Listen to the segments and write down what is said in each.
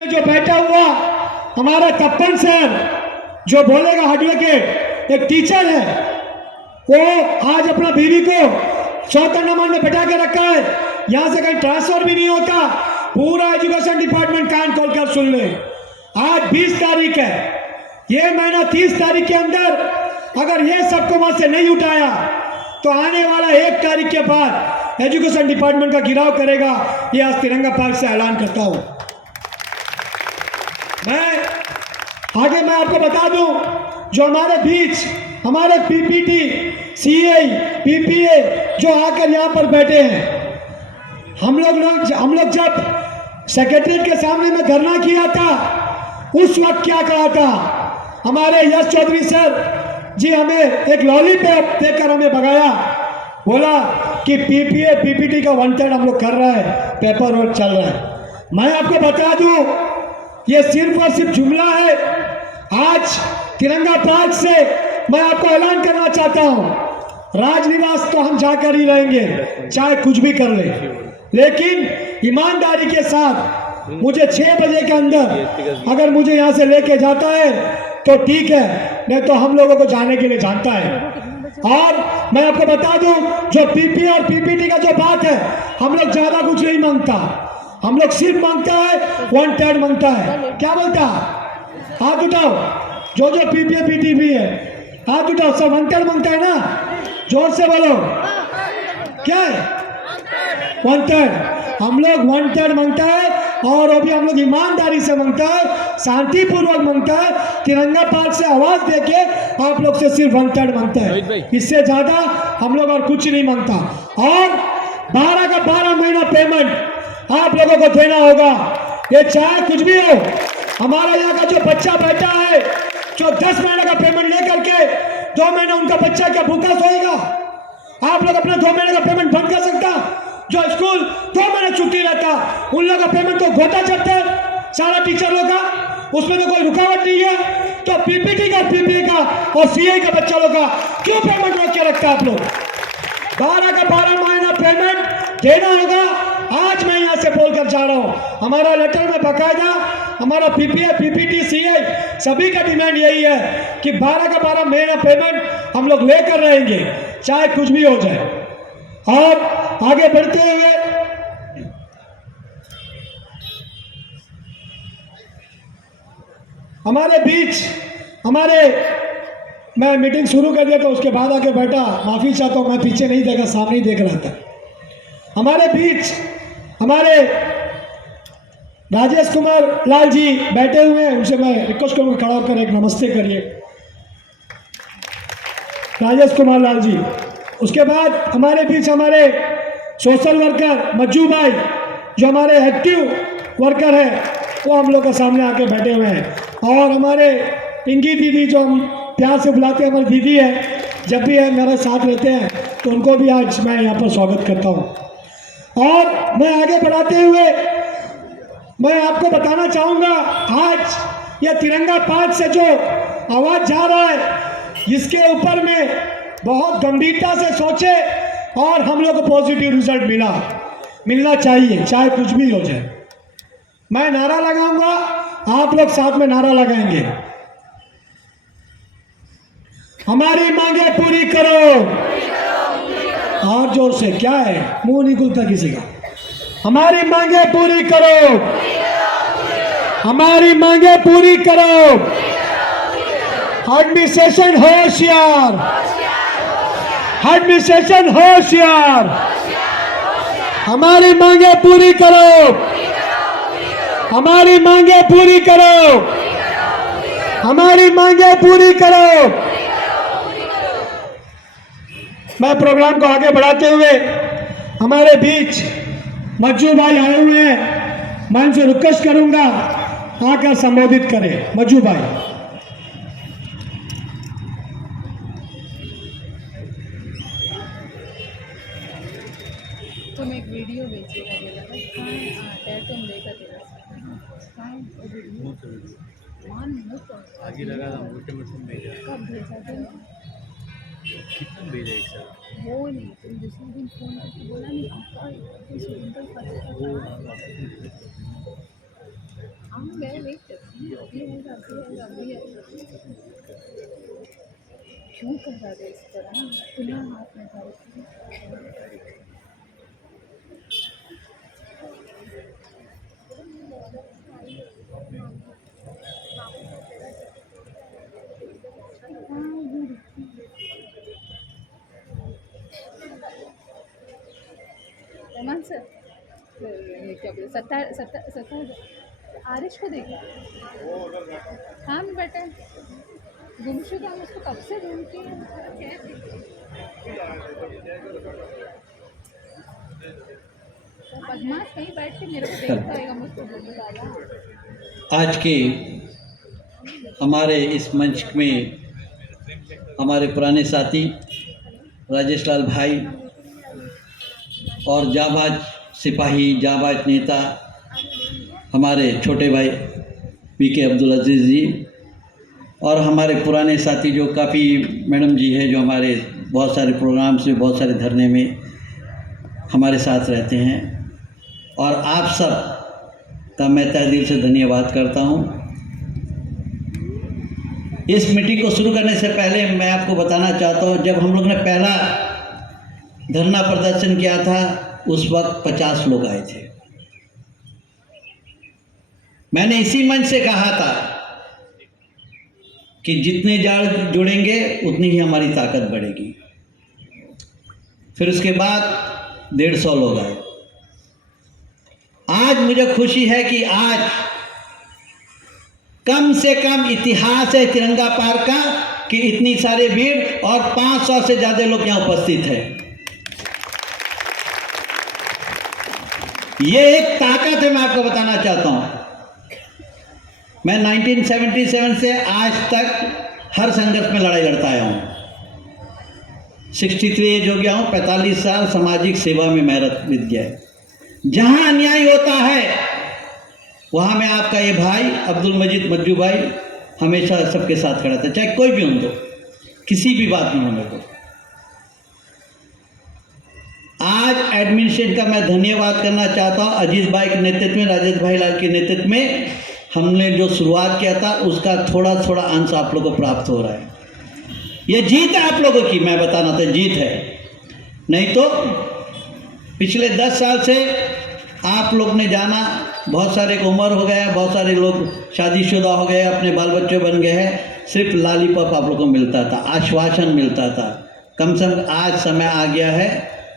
जो बैठा हुआ हमारा तपन सर जो बोलेगा एडवोकेट एक टीचर है, वो आज अपना बीवी को 74 नंबर में बैठा के रखा है। यहाँ से कहीं ट्रांसफर भी नहीं होता। पूरा एजुकेशन डिपार्टमेंट कान खोलकर सुन ले। आज 20 तारीख है, ये महीना 30 तारीख के अंदर अगर ये सबको वहां से नहीं उठाया तो आने वाला 1 तारीख के बाद एजुकेशन डिपार्टमेंट का गिराव करेगा। ये आज तिरंगा पार्क से ऐलान करता हूं। मैं आपको बता दूं, जो हमारे बीच हमारे पीपीटी, सीआई, पीपीए जो आकर यहाँ पर बैठे हैं, हम लोग जब सेक्रेटरीट के सामने में धरना किया था, उस वक्त क्या कहा था हमारे यश चौधरी सर जी, हमें एक लॉलीपॉप देकर हमें भगाया, बोला कि पीपीए पीपीटी का 1/3 हम लोग कर रहा है, पेपर वर्क चल रहा है। मैं आपको बता दूं, ये सिर्फ और सिर्फ जुमला है। आज तिरंगा पार्क से मैं आपको ऐलान करना चाहता हूं, राजनिवास तो हम जाकर ही रहेंगे, चाहे कुछ भी कर ले, लेकिन ईमानदारी के साथ मुझे 6 बजे के अंदर अगर मुझे यहाँ से लेके जाता है तो ठीक है, नहीं तो हम लोगों को जाने के लिए जानता है। और मैं आपको बता दूं, जो पीपी और पीपीटी का जो बात है, हम लोग ज्यादा कुछ नहीं मांगता, हम लोग सिर्फ मांगता है 1/3 मांगता है। क्या बोलता? हाथ उठाओ, जो पीपीए पीटीपी है, हाथ उठाओ। सब 1/3 मांगता है ना? जोर से बोलो, क्या है 1/3? हम लोग 1/3 मांगता है, और वो भी हम लोग ईमानदारी से मांगता है, शांतिपूर्वक मांगता है। तिरंगा पार्क से आवाज देके आप लोग से सिर्फ 1/3 मांगता है, इससे ज्यादा हम लोग और कुछ नहीं मांगता। और 12 का 12 महीना पेमेंट आप लोगों को देना होगा, ये चाहे कुछ भी हो। हमारा यहाँ का जो बच्चा बैठा है, जो 10 महीने का पेमेंट लेकर के 2 महीने उनका बच्चा क्या भूखा सोएगा? आप लोग अपना 2 महीने का पेमेंट बंद कर सकता? जो स्कूल 2 महीने छुट्टी रहता, उन लोगों का पेमेंट तो घोटा चलता है सारा टीचर लोग का, उसमें तो कोई रुकावट नहीं है। तो पीपीटी का, पीपीए का और सीआई का बच्चा लोग का क्यों पेमेंट रोक के रखता है आप लोग? 12 का 12 महीना पेमेंट देना होगा। आज मैं यहाँ से बोलकर जा रहा हूँ, हमारा लेटर में बकायदा हमारा पीपीए, पीपीटी, सीआई सभी का डिमांड यही है कि 12 का 12 महीना पेमेंट हम लोग लेकर रहेंगे, चाहे कुछ भी हो जाए। और आगे बढ़ते हुए हमारे बीच मैं मीटिंग शुरू कर दिया तो उसके बाद आके बैठा, माफी चाहता हूँ, मैं पीछे नहीं देखा, सामने ही देख रहा था। हमारे बीच हमारे राजेश कुमार लाल जी बैठे हुए हैं, उनसे मैं रिक्वेस्ट करूँगा खड़ा होकर एक नमस्ते करिए, राजेश कुमार लाल जी। उसके बाद हमारे बीच हमारे सोशल वर्कर मज्जू भाई, जो हमारे एक्टिव वर्कर है, वो हम लोग के सामने आके बैठे हुए हैं। और हमारे पिंकी दीदी, जो हम प्यार से बुलाते हैं, हमारी दीदी है, जब भी है मेरे साथ रहते हैं, तो उनको भी आज मैं यहाँ पर स्वागत करता हूँ। और मैं आगे बढ़ाते हुए मैं आपको बताना चाहूँगा, आज यह तिरंगा पार्क से जो आवाज़ जा रहा है, इसके ऊपर में बहुत गंभीरता से सोचे और हम लोग को पॉजिटिव रिजल्ट मिलना चाहिए, चाहे कुछ भी हो जाए। मैं नारा लगाऊंगा, आप लोग साथ में नारा लगाएंगे, हमारी मांगे पूरी करो। और जोर से, क्या है, मुंह नहीं खुलता किसी का। हमारी मांगे पूरी करो, हमारी मांगे पूरी करो। एडमिनिस्ट्रेशन होशियार, एडमिनिस्ट्रेशन होशियार, हमारी मांगे पूरी करो, हमारी मांगे पूरी करो, हमारी मांगे पूरी करो। मैं प्रोग्राम को आगे बढ़ाते हुए हमारे बीच मज्जू भाई आए हुए हैं, मैं उनसे रिक्वेस्ट करूंगा आकर संबोधित करें। मज्जू भाई। तुम एक वीडियो भेजिएगा, बोला था तुम देखा तेरा आगे लगा था, मोटे मोटे भेजा। कब भेजा तुम? कितना भेजा एक साथ? वो नहीं, तुम दूसरे दिन फोन करके बोला नहीं आपका सिंपल हम गए वेट करती हूँ, अभी आएगा अभी आएगा अभी आएगा। क्यों कर रहा है इस तरह, पुनः हाथ में डाल। रोमान सर, ये क्या बोले, सत्ता आरिश को देखा, हाँ मैं बैठा है, गुमशुदा, हम उसको कब से ढूंढती हैं। तो बदमाश कहीं बैठ के मेरे को देखता रहेगा, मुझको ढूंढ डाला। आज के हमारे इस मंच में हमारे पुराने साथी राजेश लाल भाई और जाबाज सिपाही, जाबाज नेता हमारे छोटे भाई पीके अब्दुल अजीज़ जी, और हमारे पुराने साथी जो काफ़ी मैडम जी है, जो हमारे बहुत सारे प्रोग्राम्स में, बहुत सारे धरने में हमारे साथ रहते हैं, और आप सब का मैं तहे दिल से धन्यवाद करता हूं। इस मीटिंग को शुरू करने से पहले मैं आपको बताना चाहता हूं, जब हम लोग ने पहला धरना प्रदर्शन किया था उस वक्त 50 लोग आए थे। मैंने इसी मंच से कहा था कि जितने जाड़ जुड़ेंगे उतनी ही हमारी ताकत बढ़ेगी। फिर उसके बाद 150 लोग आए। आज मुझे खुशी है कि आज कम से कम इतिहास है तिरंगा पार्क का कि इतनी सारे भीड़ और 500 से ज्यादा लोग यहां उपस्थित हैं। ये एक ताकत है, मैं आपको बताना चाहता हूं। मैं 1977 से आज तक हर संघर्ष में लड़ाई लड़ता आया हूं। 63 एज हो गया हूं, 45 साल सामाजिक सेवा में मेहनत विद्या है। जहां अन्याय होता है वहां मैं आपका ये भाई अब्दुल मजीद मज्जू भाई हमेशा सबके साथ खड़ा था, चाहे कोई भी हो, किसी भी बात में होने को। आज एडमिनिस्ट्रेशन का मैं धन्यवाद करना चाहता हूं। अजीज भाई के नेतृत्व में, राजेश भाई लाल के नेतृत्व में हमने जो शुरुआत किया था उसका थोड़ा थोड़ा अंश आप लोगों को प्राप्त हो रहा है। ये जीत है आप लोगों की, मैं बताना था, जीत है। नहीं तो पिछले 10 साल से आप लोग ने जाना, बहुत सारे को उम्र हो गया, बहुत सारे लोग शादीशुदा हो गए, अपने बाल बच्चे बन गए हैं। सिर्फ लॉलीपॉप आप लोगों को मिलता था, आश्वासन मिलता था। कम से कम आज समय आ गया है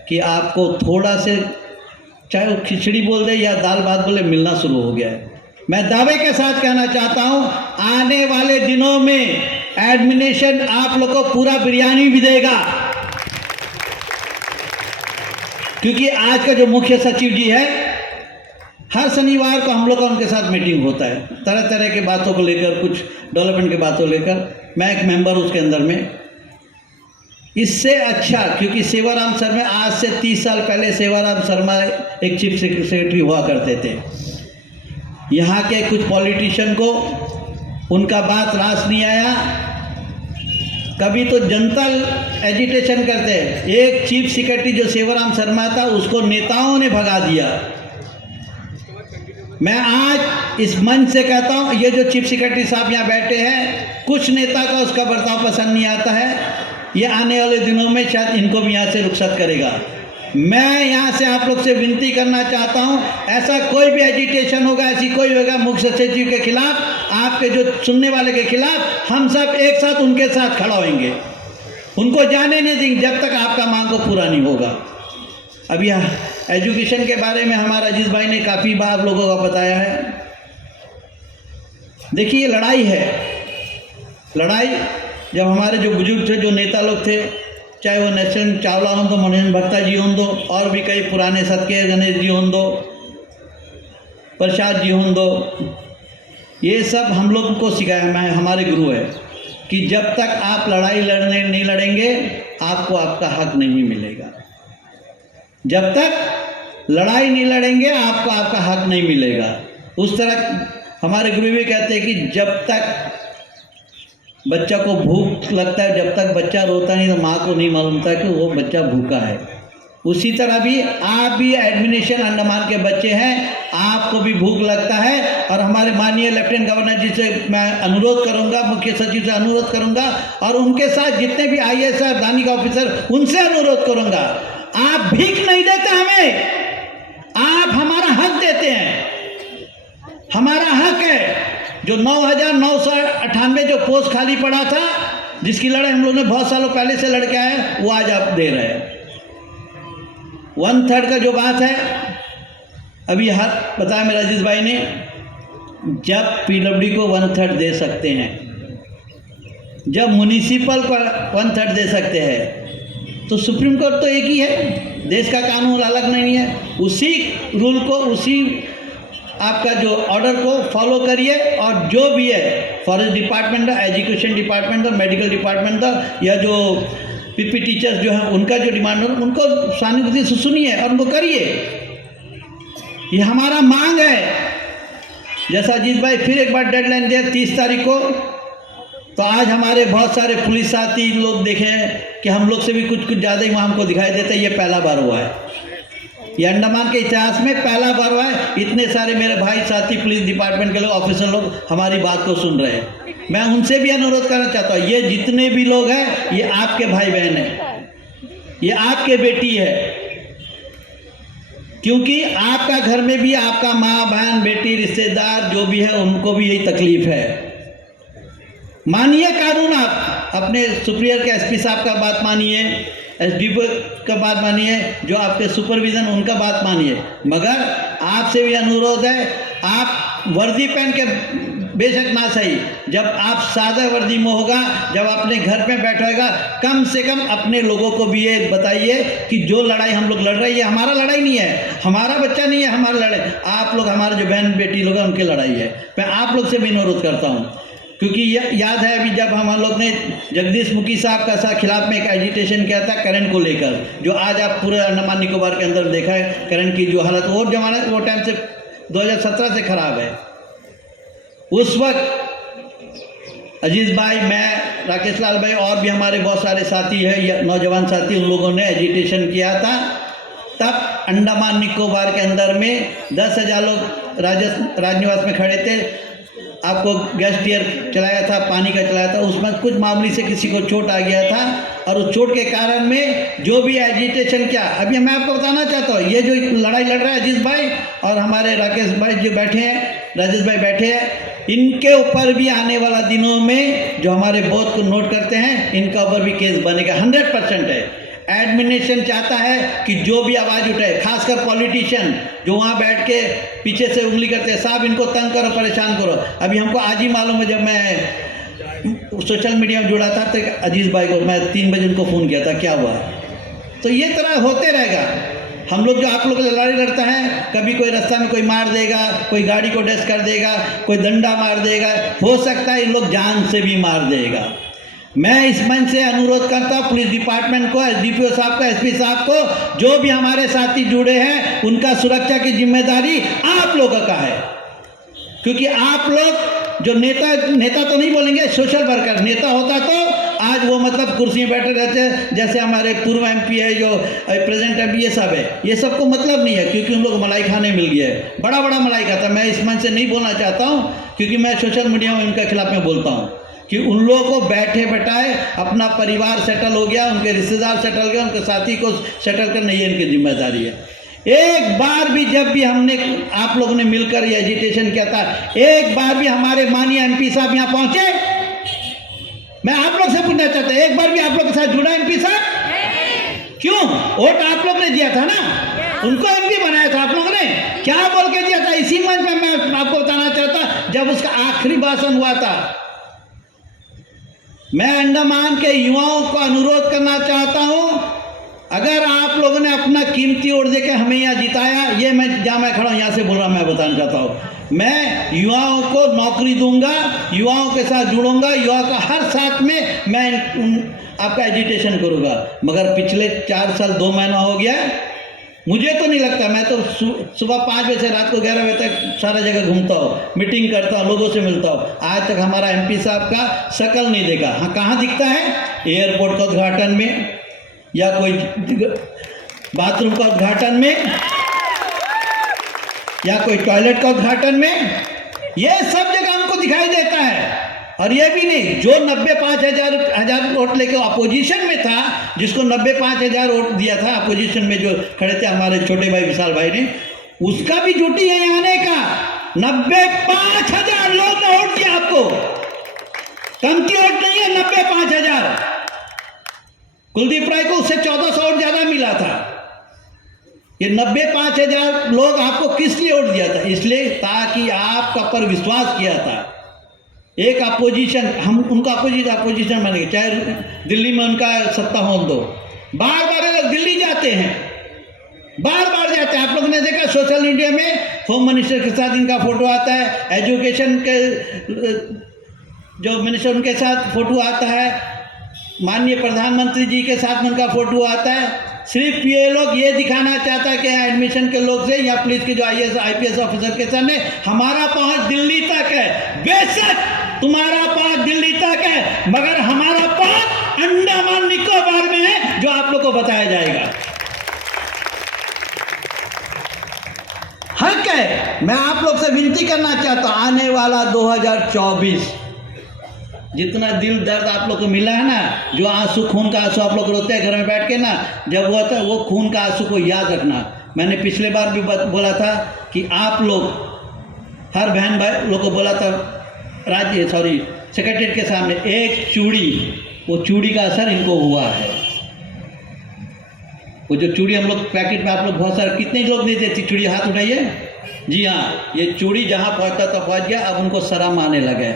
कि आपको थोड़ा से, चाहे वो खिचड़ी बोल दे या दाल भात बोले, मिलना शुरू हो गया है। मैं दावे के साथ कहना चाहता हूं, आने वाले दिनों में एडमिनिस्ट्रेशन आप लोग को पूरा बिरयानी भी देगा, क्योंकि आज का जो मुख्य सचिव जी है, हर शनिवार को हम लोग का उनके साथ मीटिंग होता है, तरह तरह के बातों को लेकर, कुछ डेवलपमेंट की बातों लेकर। मैं एक मेंबर हूं उसके अंदर में। इससे अच्छा, क्योंकि सेवाराम शर्मा, आज से 30 साल पहले सेवाराम शर्मा एक चीफ सेक्रेटरी हुआ करते थे। यहाँ के कुछ पॉलिटिशियन को उनका बात रास नहीं आया, कभी तो जनता एजिटेशन करते। एक चीफ सेक्रेटरी जो सेवाराम शर्मा था उसको नेताओं ने भगा दिया। मैं आज इस मंच से कहता हूँ, ये जो चीफ सेक्रेटरी साहब यहाँ बैठे हैं, कुछ नेता का उसका बर्ताव पसंद नहीं आता है, ये आने वाले दिनों में शायद इनको भी यहाँ से रुखसत करेगा। मैं यहाँ से आप लोग से विनती करना चाहता हूँ, ऐसा कोई भी एजिटेशन होगा, ऐसी कोई होगा मुख्य सचिव के खिलाफ, आपके जो सुनने वाले के खिलाफ, हम सब एक साथ उनके साथ खड़ा होंगे। उनको जाने नहीं देंगे जब तक आपका मांग को पूरा नहीं होगा। अभी एजुकेशन के बारे में हमारा अजीज भाई ने काफ़ी बार आप लोगों को बताया है। देखिए, ये लड़ाई है। लड़ाई जब हमारे जो बुजुर्ग थे, जो नेता लोग थे, चाहे वो नेशन चावला हों दो, मनोज भक्ता जी हों दो, और भी कई पुराने सत्य गणेश जी हों दो, प्रसाद जी हों दो, ये सब हम लोग को सिखाया, मैं हमारे गुरु है कि जब तक आप लड़ाई लड़ने नहीं लड़ेंगे, आपको आपका हक नहीं मिलेगा। जब तक लड़ाई नहीं लड़ेंगे, आपको आपका हक नहीं मिलेगा। उस तरह हमारे गुरु भी कहते हैं कि जब तक बच्चा को भूख लगता है, जब तक बच्चा रोता नहीं तो माँ को नहीं मालूम था कि वो बच्चा भूखा है। उसी तरह भी आप भी एडमिनिस्ट्रेशन अंडमान के बच्चे हैं, आपको भी भूख लगता है। और हमारे माननीय लेफ्टिनेंट गवर्नर जी से मैं अनुरोध करूंगा, मुख्य सचिव से अनुरोध करूंगा और उनके साथ जितने भी IAS और दानिक ऑफिसर उनसे अनुरोध करूंगा, आप भीख नहीं देते हमें, आप हमारा हक देते हैं। हमारा हक है जो 9,998 जो पोस्ट खाली पड़ा था, जिसकी लड़ाई हम लोगों ने बहुत सालों पहले से लड़के आए, वो आज आप दे रहे हैं। 1/3 का जो बात है, अभी बताया मेरा अजीज भाई ने, जब PWD को 1/3 दे सकते हैं, जब म्युनिसिपल को 1/3 दे सकते हैं, तो सुप्रीम कोर्ट तो एक ही है, देश का कानून अलग नहीं है। उसी रूल को, उसी आपका जो ऑर्डर को फॉलो करिए और जो भी है फॉरेस्ट डिपार्टमेंट का, एजुकेशन डिपार्टमेंट का, मेडिकल डिपार्टमेंट का, या जो PP टीचर्स जो हैं उनका जो डिमांड है उनको सहानुभूति से सुनिए और उनको करिए। ये हमारा मांग है। जैसा अजीत भाई फिर एक बार डेडलाइन दिया 30 तारीख को, तो आज हमारे बहुत सारे पुलिस साथी लोग देखे हैं कि हम लोग से भी कुछ ज़्यादा ही वहाँ हमको दिखाई देता है। ये पहला बार हुआ है, ये अंडमान के इतिहास में पहला बार हुआ है। इतने सारे मेरे भाई साथी पुलिस डिपार्टमेंट के लोग, ऑफिसर लोग हमारी बात को सुन रहे हैं। मैं उनसे भी अनुरोध करना चाहता हूँ, ये जितने भी लोग हैं ये आपके भाई बहन हैं, ये आपके बेटी है, क्योंकि आपका घर में भी आपका माँ बहन बेटी रिश्तेदार जो भी है उनको भी यही तकलीफ है। मानिए कानून, आप अपने सुप्रियर के SP साहब का बात मानिए, SDPO का बात मानिए, जो आपके सुपरविजन उनका बात मानिए, मगर आपसे भी अनुरोध है, आप वर्दी पहन के बेशक ना सही, जब आप सादा वर्दी में होगा, जब अपने घर में बैठा होगा, कम से कम अपने लोगों को भी ये बताइए कि जो लड़ाई हम लोग लड़ रहे हैं ये हमारा लड़ाई नहीं है, हमारा बच्चा नहीं है, हमारा लड़ाई, आप लोग, हमारे जो बहन बेटी लोग हैं उनकी लड़ाई है। मैं आप लोग से भी अनुरोध करता हूँ, क्योंकि याद है अभी जब हम लोग ने जगदीश मुखी साहब का खिलाफ में एक एजिटेशन किया था करंट को लेकर, जो आज आप पूरे अंडमान निकोबार के अंदर देखा है करंट की जो हालत, वो जमाना वो टाइम से 2017 से खराब है। उस वक्त अजीज भाई, मैं, राकेश लाल भाई और भी हमारे बहुत सारे साथी हैं, नौजवान साथी, उन लोगों ने एजिटेशन किया था। तब अंडमान निकोबार के अंदर में 10,000 लोग राजनिवास में खड़े थे। आपको गैस टीयर चलाया था, पानी का चलाया था, उसमें कुछ मामूली से किसी को चोट आ गया था और उस चोट के कारण में जो भी एजिटेशन किया, अभी मैं आपको बताना चाहता हूँ, ये जो लड़ाई लड़ रहा है अजीज भाई और हमारे राकेश भाई जो बैठे हैं, राजेश भाई बैठे हैं, इनके ऊपर भी आने वाला दिनों में जो हमारे बहुत को नोट करते हैं, इनका ऊपर भी केस बनेगा, 100% है। एडमिनिस्ट्रेशन चाहता है कि जो भी आवाज़ उठाए, खासकर पॉलिटिशियन जो वहाँ बैठ के पीछे से उंगली करते हैं, साहब इनको तंग करो, परेशान करो। अभी हमको आज ही मालूम है, जब मैं सोशल मीडिया में जुड़ा था तो अजीज भाई को मैं 3 बजे उनको फ़ोन किया था, क्या हुआ। तो ये तरह होते रहेगा। हम लोग जो आप लोग लड़ाई लड़ता है, कभी कोई रास्ता में कोई मार देगा, कोई गाड़ी को डस्ट कर देगा, कोई डंडा मार देगा, हो सकता है इन लोग जान से भी मार देगा। मैं इस मंच से अनुरोध करता हूँ पुलिस डिपार्टमेंट को, SDPO साहब को, SP साहब को, जो भी हमारे साथी जुड़े हैं, उनका सुरक्षा की जिम्मेदारी आप लोगों का है, क्योंकि आप लोग जो नेता तो नहीं बोलेंगे, सोशल वर्कर, नेता होता तो आज वो मतलब कुर्सी में बैठे रहते हैं, जैसे हमारे पूर्व MP है, जो प्रेजेंट MP, ये सब है, ये सबको मतलब नहीं है, क्योंकि उन लोग मलाई खाने मिल गया है, बड़ा बड़ा मलाई खाता। मैं इस मंच से नहीं बोलना चाहता हूँ, क्योंकि मैं सोशल मीडिया में उनके खिलाफ में बोलता हूँ कि उन लोगों को बैठे बैठाए अपना परिवार सेटल हो गया, उनके रिश्तेदार सेटल हो गया, उनके साथी को सेटल करना ये इनकी जिम्मेदारी है। एक बार भी जब भी हमने, आप लोगों ने मिलकर ये एजिटेशन किया था, एक बार भी हमारे माननीय MP साहब यहाँ पहुँचे? मैं आप लोग से पूछना चाहता हूँ, एक बार भी आप लोग के साथ जुड़ा MP साहब? क्यों? वोट आप लोग ने दिया था ना, उनको MP बनाया था आप लोगों ने, क्या बोल के दिया था? इसी मंच में मैं आपको बताना चाहता, जब उसका आखिरी भाषण हुआ था, मैं अंडमान के युवाओं को अनुरोध करना चाहता हूं, अगर आप लोगों ने अपना कीमती वोट देके हमें यहाँ जिताया, ये मैं जहाँ मैं खड़ा हूँ यहाँ से बोल रहा, मैं बताना चाहता हूँ, मैं युवाओं को नौकरी दूंगा, युवाओं के साथ जुड़ूंगा, युवाओं का हर साथ में मैं आपका एजिटेशन करूँगा। मगर पिछले 4 साल 2 महीना हो गया, मुझे तो नहीं लगता, मैं तो सुबह 5 बजे से रात को 11 बजे तक सारा जगह घूमता हूँ, मीटिंग करता हूँ, लोगों से मिलता हूँ, आज तक हमारा MP साहब का शक्ल नहीं देखा। हाँ, कहाँ दिखता है? एयरपोर्ट का उद्घाटन में, या कोई बाथरूम का उद्घाटन में या कोई टॉयलेट का उद्घाटन में, ये सब जगह हमको दिखाई देता है। और ये भी नहीं, जो 95,000 वोट लेके अपोजिशन में था, जिसको 95,000 वोट दिया था अपोजिशन में जो खड़े थे हमारे छोटे भाई विशाल भाई ने, उसका भी ड्यूटी है यहाँ आने का। 95,000 लोग ने वोट दिया आपको, कम की वोट नहीं है, 95,000। कुलदीप राय को उससे 1400 वोट ज्यादा मिला था। ये 95,000 लोग आपको किस लिए वोट दिया था? इसलिए ताकि आपका पर विश्वास किया था। एक अपोजिशन, हम उनका अपोजिशन मानेंगे, चाहे दिल्ली में उनका सत्ता हो दो, बार बार लोग दिल्ली जाते हैं, बार बार जाते हैं। आप लोगों ने देखा सोशल मीडिया में होम मिनिस्टर के साथ इनका फोटो आता है, एजुकेशन के जो मिनिस्टर उनके साथ फोटो आता है, माननीय प्रधानमंत्री जी के साथ उनका फोटो आता है। सिर्फ ये लोग ये दिखाना चाहता है कि एडमिशन के लोग से या पुलिस के जो IAS IPS ऑफिसर के सामने हमारा पहुंच दिल्ली तक है। बेशक तुम्हारा पहुंच दिल्ली तक है, मगर हमारा पहुंच अंडमान निकोबार में है, जो आप लोग को बताया जाएगा। हक है। मैं आप लोग से विनती करना चाहता हूं, आने वाला 2024 जितना दिल दर्द आप लोग को मिला है ना, जो आंसू, खून का आंसू आप लोग रोते हैं घर में बैठ के ना, जब वो होता है वो खून का आंसू को याद रखना। मैंने पिछले बार भी बोला था कि आप लोग हर बहन भाई लोग को बोला था सेक्रेटरीट के सामने, एक चूड़ी, वो चूड़ी का असर इनको हुआ है। वो जो चूड़ी हम लोग पैकेट में आप लोग बहुत सारे, कितने लोग नहीं देती चूड़ी, हाथ उठाइए। जी हाँ, ये चूड़ी जहाँ पहुँचता था पहुँच गया, अब उनको शर्म आने लगे।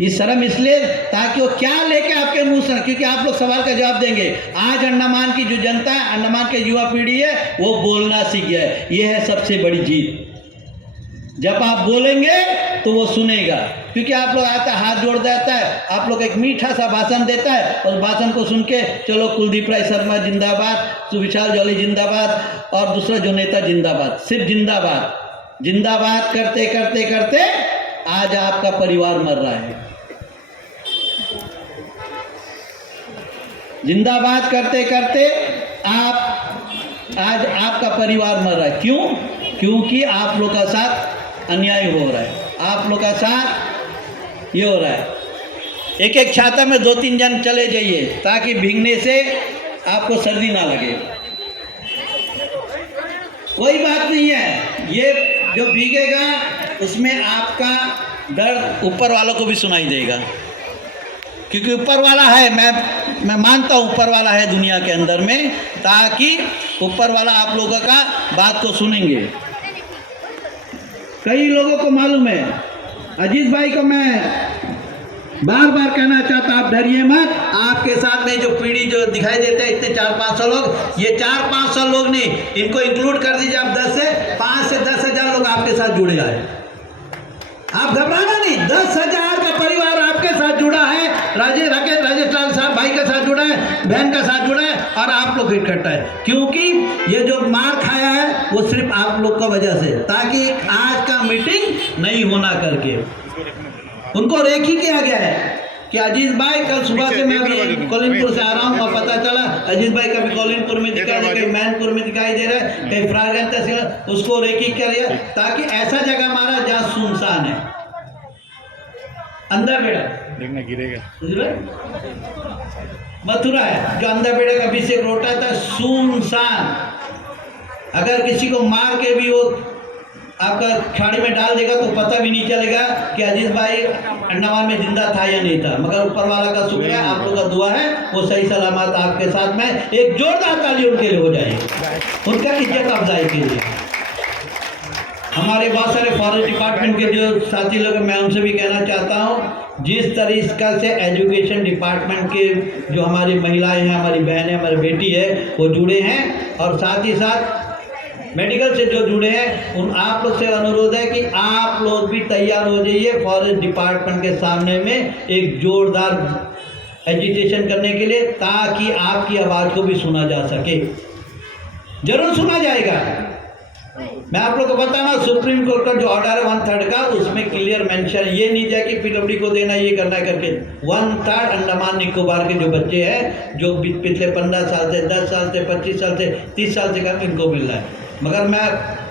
ये शर्म इसलिए ताकि वो क्या लेके आपके मुंह से, क्योंकि आप लोग सवाल का जवाब देंगे। आज अंडमान की जो जनता है, अंडमान के युवा पीढ़ी है, वो बोलना सीख गया है। ये है सबसे बड़ी जीत। जब आप बोलेंगे तो वो सुनेगा, क्योंकि आप लोग आता है हाथ जोड़ देता है, आप लोग एक मीठा सा भाषण देता है, और भाषण को सुन के चलो कुलदीप राय शर्मा जिंदाबाद, सुविशाल जौली जिंदाबाद, और दूसरा जो नेता जिंदाबाद, सिर्फ जिंदाबाद जिंदाबाद करते करते करते आज आपका परिवार मर रहा है। जिंदाबाद करते करते आज आपका परिवार मर रहा है। क्यों? क्योंकि आप लोग का साथ अन्याय हो रहा है, आप लोग का साथ ये हो रहा है। एक एक छाता में 2-3 जन चले जाइए, ताकि भीगने से आपको सर्दी ना लगे। कोई बात नहीं है, ये जो भीगेगा उसमें आपका दर्द ऊपर वालों को भी सुनाई देगा, क्योंकि ऊपर वाला है। मैं मानता हूँ ऊपर वाला है दुनिया के अंदर में, ताकि ऊपर वाला आप लोगों का बात को सुनेंगे। कई लोगों को मालूम है, अजीत भाई को मैं बार बार कहना चाहता, आप डरिए मत। आपके साथ में जो पीढ़ी जो दिखाई देते हैं इतने 400-500 लोग, ये 400-500 लोग नहीं, इनको इंक्लूड कर दीजिए आप। 5 से 10,000 लोग आपके साथ जुड़े आए। आप घबराना नहीं, 10,000 का परिवार आपके साथ जुड़ा है। राजेश लाल साहब भाई के साथ जुड़ा है, बहन का साथ जुड़ा है, और आप लोग इकट्ठा है। क्योंकि ये जो मार खाया है वो सिर्फ आप लोग का वजह से, ताकि आज का मीटिंग नहीं होना करके उनको रेखी किया गया है कि अजीत भाई कल सुबह से मैं कौलिनपुर से आ रहा हूँ, और पता चला अजीत भाई कभी कौलिनपुर में दिखाई दे, कहीं मैनपुर में दिखाई दे रहा है, कहीं फ्रारगंज तहसील, उसको रेखी कर दिया, ताकि ऐसा जगह मारा जहाँ सुनसान है। अंधा बेड़ा देखना गिरेगा, मथुरा है, जो अंधा बेड़ा का बीच से रोटा था, सुनसान। अगर किसी को मार के भी वो आपका खाड़ी में डाल देगा तो पता भी नहीं चलेगा कि अजीत भाई अंडमान में जिंदा था या नहीं था। मगर ऊपर वाला का शुक्रिया, आप लोग का दुआ है, वो सही सलामत आपके साथ में। एक जोरदार ताली उनके लिए हो जाएगी, उनका इज्जत अफजाई के लिए। हमारे बहुत सारे फॉरेस्ट डिपार्टमेंट के जो साथी लोग, मैं उनसे भी कहना चाहता हूँ, जिस तरीके से एजुकेशन डिपार्टमेंट के जो हमारी महिलाएं हैं, हमारी बहनें, हमारी बेटी है, वो जुड़े हैं, और साथ ही साथ मेडिकल से जो जुड़े हैं, उन आप लोग से अनुरोध है कि आप लोग भी तैयार हो जाइए फॉरेस्ट डिपार्टमेंट के सामने में एक जोरदार एजिटेशन करने के लिए, ताकि आपकी आवाज़ को भी सुना जा सके। जरूर सुना जाएगा, मैं आप लोग को बताना, सुप्रीम कोर्ट का जो ऑर्डर है 1/3 का, उसमें क्लियर मेंशन ये नहीं दिया कि पीडब्ल्यूडी को देना, ये करना करके। 1/3 अंडमान निकोबार के जो बच्चे हैं, जो पिछले 15 साल से, 10 साल से, 25 साल से, 30 साल से काम इनको मिल रहा है। मगर मैं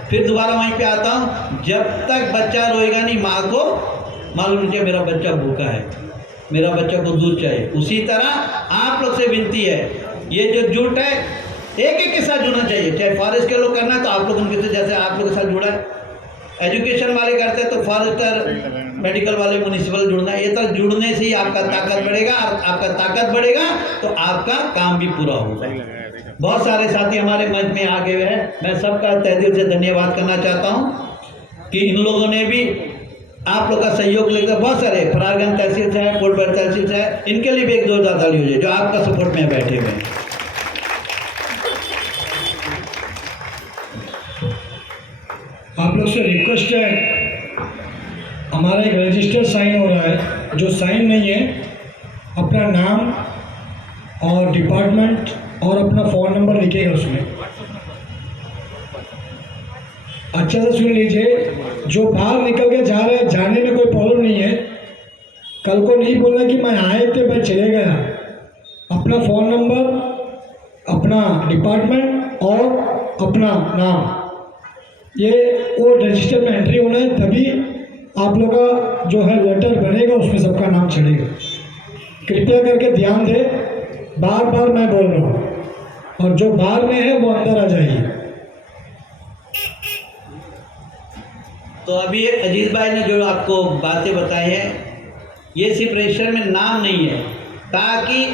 फिर दोबारा वहीं पे आता हूँ, जब तक बच्चा रोएगा नहीं, माँ को मालूम नहीं मेरा बच्चा भूखा है, मेरा बच्चा को दूध चाहिए। उसी तरह आप लोग से विनती है, ये जो जुट है एक एक के साथ जुड़ना चाहिए। चाहे फॉरेस्ट के लोग करना है तो आप लोग उनके से, जैसे आप लोग के साथ जुड़ा है, एजुकेशन वाले करते हैं तो फॉरेस्टर, मेडिकल वाले, म्यूनिसिपल जुड़ना है। ये तो जुड़ने से ही आपका ताकत बढ़ेगा, और आपका ताकत बढ़ेगा तो आपका काम भी पूरा होगा। बहुत सारे साथी हमारे मंच में आगे हुए हैं, मैं सबका तहे दिल से धन्यवाद करना चाहता हूँ कि इन लोगों ने भी आप लोग का सहयोग लेकर, बहुत सारे फरारगंज तहसील से है, कोटभर तहसील से है, इनके लिए भी एक जोरदार ताली हो जाए जो आपका सपोर्ट में बैठे हुए हैं। आप लोग से रिक्वेस्ट है, हमारा एक रजिस्टर साइन हो रहा है, जो साइन नहीं है अपना नाम और डिपार्टमेंट और अपना फ़ोन नंबर लिखेगा उसमें। अच्छा से सुन लीजिए, जो बाहर निकल के जा रहे हैं, जाने में कोई प्रॉब्लम नहीं है। कल को नहीं बोलना कि मैं आए थे मैं चले गया। अपना फ़ोन नंबर, अपना डिपार्टमेंट और अपना नाम, ये वो रजिस्टर में एंट्री होना है, तभी आप लोग का जो है लेटर बनेगा, उसमें सबका नाम चढ़ेगा। कृपया करके ध्यान दें, बार बार मैं बोल रहा हूँ, और जो बाहर में है वो अंदर आ जाइए। तो अभी अजीत भाई ने जो आपको बातें बताई हैं, ये सिर्फ रजिस्टर में नाम नहीं है, ताकि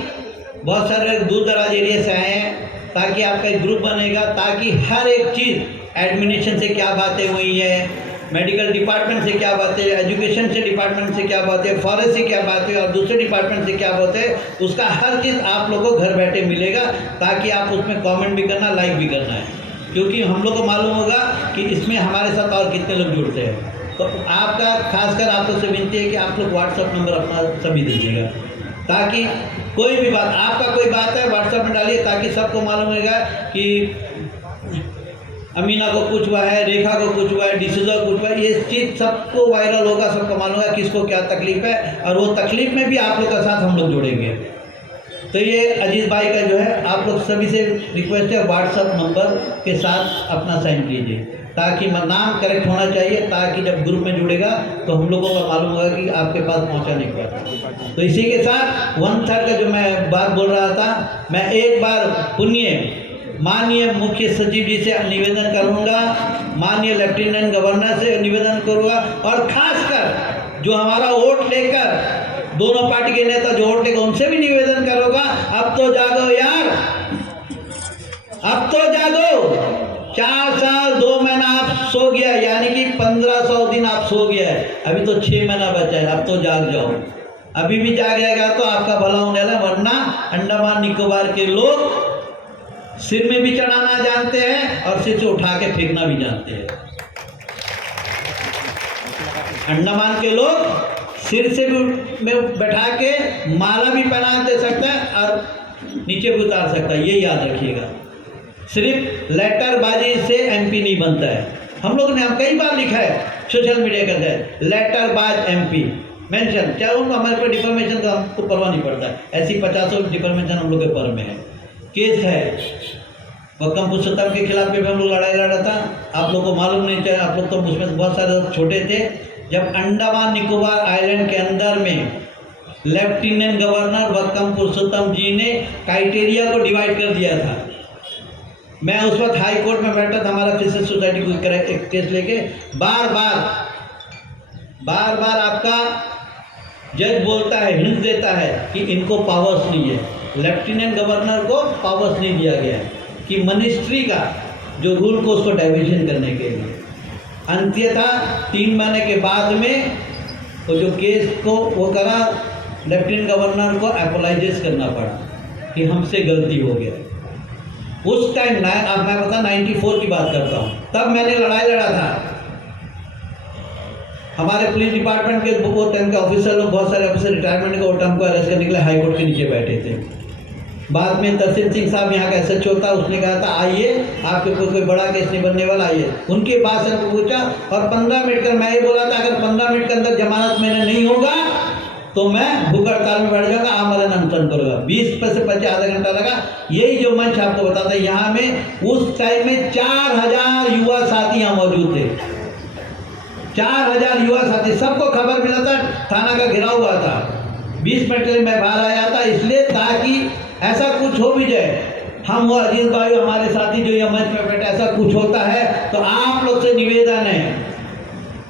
बहुत सारे दूर दराज एरिया से आए हैं, ताकि आपका एक ग्रुप बनेगा, ताकि हर एक चीज़, एडमिनिस्ट्रेशन से क्या बातें हुई है, मेडिकल डिपार्टमेंट से क्या बातें, एजुकेशन से डिपार्टमेंट से क्या बातें, फॉरेस्ट से क्या बातें और दूसरे डिपार्टमेंट से क्या बातें, उसका हर चीज़ आप लोगों को घर बैठे मिलेगा, ताकि आप उसमें कमेंट भी करना, लाइक भी करना है। क्योंकि हम लोग को मालूम होगा कि इसमें हमारे साथ और कितने लोग जुड़ते हैं। तो आपका खासकर आप लोग से विनती है कि आप लोग व्हाट्सअप नंबर अपना सभी दीजिएगा, ताकि कोई भी बात, आपका कोई बात है व्हाट्सएप में डालिए, ताकि सबको मालूम होगा कि अमीना को कुछ हुआ है, रेखा को कुछ हुआ है, डिसूजा को कुछ हुआ है। ये चीज़ सबको वायरल होगा, सबको मालूम होगा किसको क्या तकलीफ है, और वो तकलीफ में भी आप लोग के साथ हम लोग जुड़ेंगे। तो ये अजीत भाई का जो है, आप लोग सभी से रिक्वेस्ट है, व्हाट्सएप नंबर के साथ अपना साइन कीजिए, ताकि नाम करेक्ट होना चाहिए, ताकि जब ग्रुप में जुड़ेगा तो हम लोगों का मालूम होगा कि आपके पास पहुंचा नहीं पाया। तो इसी के साथ 1/3 का जो मैं बात बोल रहा था, मैं एक बार पुण्य माननीय मुख्य सचिव जी से निवेदन करूंगा, माननीय लेफ्टिनेंट गवर्नर से निवेदन करूंगा, और खासकर जो हमारा वोट लेकर, दोनों पार्टी के नेता जो वोट लेकर, उनसे भी निवेदन करूंगा, अब तो जागो यार, अब तो जागो। 4 साल 2 महीना आप सो गया, यानी कि 1500 दिन आप सो गया है, अभी तो 6 महीना बचा है, अब तो जाग जाओ। अभी भी जाग जाएगा तो आपका भला होने वाला, वरना अंडमान निकोबार के लोग सिर में भी चढ़ाना जानते हैं और सिर से उठा के फेंकना भी जानते हैं। अंडमान के लोग सिर से भी में बैठा के माला भी पहना दे सकता है और नीचे भी उतार सकता है, ये याद रखिएगा। सिर्फ लेटरबाजी से एमपी नहीं बनता है। हम लोग ने कई बार लिखा है सोशल मीडिया के अंदर, लेटरबाज एमपी मेंशन, चाहे उनको हमारे पर डिफॉर्मेशन का हमको परवाह नहीं पड़ता है, ऐसी 50 डिफॉर्मेशन हम लोग के पर में है, केस है। वक्कम पुरुषोत्तम के खिलाफ भी हम लोग लड़ाई लड़ा था, आप लोग को मालूम नहीं था, आप लोग तो उसमें बहुत सारे लोग छोटे थे, जब अंडमान निकोबार आइलैंड के अंदर में लेफ्टिनेंट गवर्नर वक्कम पुरुषोत्तम जी ने क्राइटेरिया को डिवाइड कर दिया था। मैं उस वक्त हाई कोर्ट में बैठा था, हमारा फिशर सोसाइटी को एक केस लेके, बार बार आपका जज बोलता है, हिंट देता है कि इनको पावर्स नहीं है, लेफ्टिनेंट गवर्नर को पावर्स नहीं दिया गया है कि मिनिस्ट्री का जो रूल को उसको डाइवर्जन करने के लिए। अंत्यतः 3 महीने के बाद में वो जो केस को वो करा, लेफ्टिनेंट गवर्नर को अपोलाइजेस करना पड़ा कि हमसे गलती हो गया। उस टाइम अब मैं बता 94 की बात करता हूँ, तब मैंने लड़ाई लड़ा था। हमारे पुलिस डिपार्टमेंट के वो टाइम के ऑफिसर लोग, बहुत सारे ऑफिसर रिटायरमेंट के वो टाइम को अरेस्ट करने के लिए हाई कोर्ट के नीचे बैठे थे। बाद में तहसील सिंह साहब यहाँ का SHO था, उसने कहा था आइए आपके ऊपर कोई बड़ा केस नहीं बनने वाला, आइए। उनके पास से पूछा और 15 मिनट कर मैं ये बोला था अगर 15 मिनट के अंदर जमानत मैंने नहीं होगा तो मैं भूख हड़ताल में बैठ जाऊँगा, आमरण अनशन करूँगा। 20 से 25 आधा घंटा लगा। यही जो मंच आपको बताता है, यहाँ में उस टाइम में 4000 युवा साथी यहाँ मौजूद थे। 4000 युवा साथी, सबको खबर मिला था, थाना का घिराव हुआ था। 20 मिनट के लिए मैं बाहर आया था, इसलिए ताकि ऐसा कुछ हो भी जाए, हम वो अजीत भाई हमारे साथी जो ये मंच में बैठे, ऐसा कुछ होता है तो आप लोग से निवेदन है,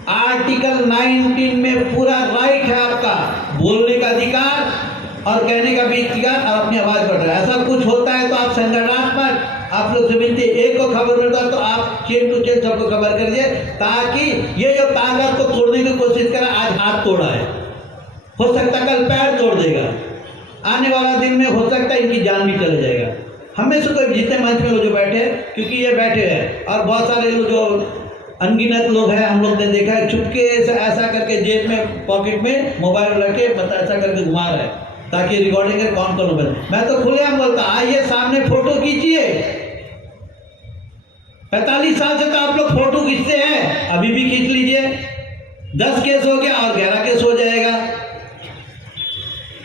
आर्टिकल 19 में पूरा राइट है आपका, बोलने का अधिकार और कहने का भी अधिकार और अपनी आवाज़ बढ़ रहा है। ऐसा कुछ होता है तो आप संगठनात्मक आप लोग से विनती, एक को खबर मिलता है तो आप चेन टू चेन सबको खबर करिए, ताकि ये जो ताकत को तोड़ने की कोशिश करें, आज हाथ तोड़ा है, हो सकता है कल पैर तोड़ देगा, आने वाला दिन में हो सकता है इनकी जान भी चले जाएगा। हमें से कोई जितने मंच में लोग जो बैठे हैं, क्योंकि ये बैठे हैं और बहुत सारे लोग जो अनगिनत लोग हैं, हम लोग ने देखा है चुपके से ऐसा करके जेब में पॉकेट में मोबाइल रखे पता ऐसा करके घुमा रहा है ताकि रिकॉर्डिंग है कौन कौन बने। मैं तो खुलेआम बोलता, आइए सामने फोटो खींचिए। 45 साल से तो आप लोग फोटो खींचते हैं, अभी भी खींच लीजिए। 10 केस हो गया और 11 केस हो जाएगा।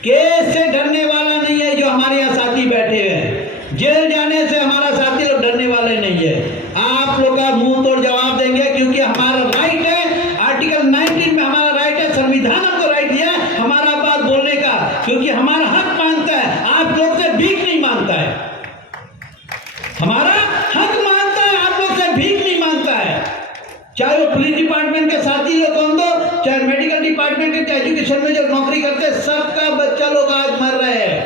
केस से डरने वाला नहीं है जो हमारे यहाँ साथी बैठे हैं, जेल जाने से हमारा साथी लोग डरने वाले नहीं है। आप लोग का मुंह तोड़ जवाब देंगे, क्योंकि हमारा राइट है, आर्टिकल 19 में हमारा राइट है, संविधान हमको राइट दिया है हमारा बात बोलने का, क्योंकि हमारा हक मांगता है, आप लोग से भीख नहीं मांगता है। हमारा हक मांगता है, आप लोग से भीख नहीं मांगता है। चाहे वो पुलिस डिपार्टमेंट के साथी लोग कौन दो, चाहे मेडिकल डिपार्टमेंट के, चाहे एजुकेशन में जो नौकरी करते हैं, सबका बच्चा लोग आज मर रहे हैं।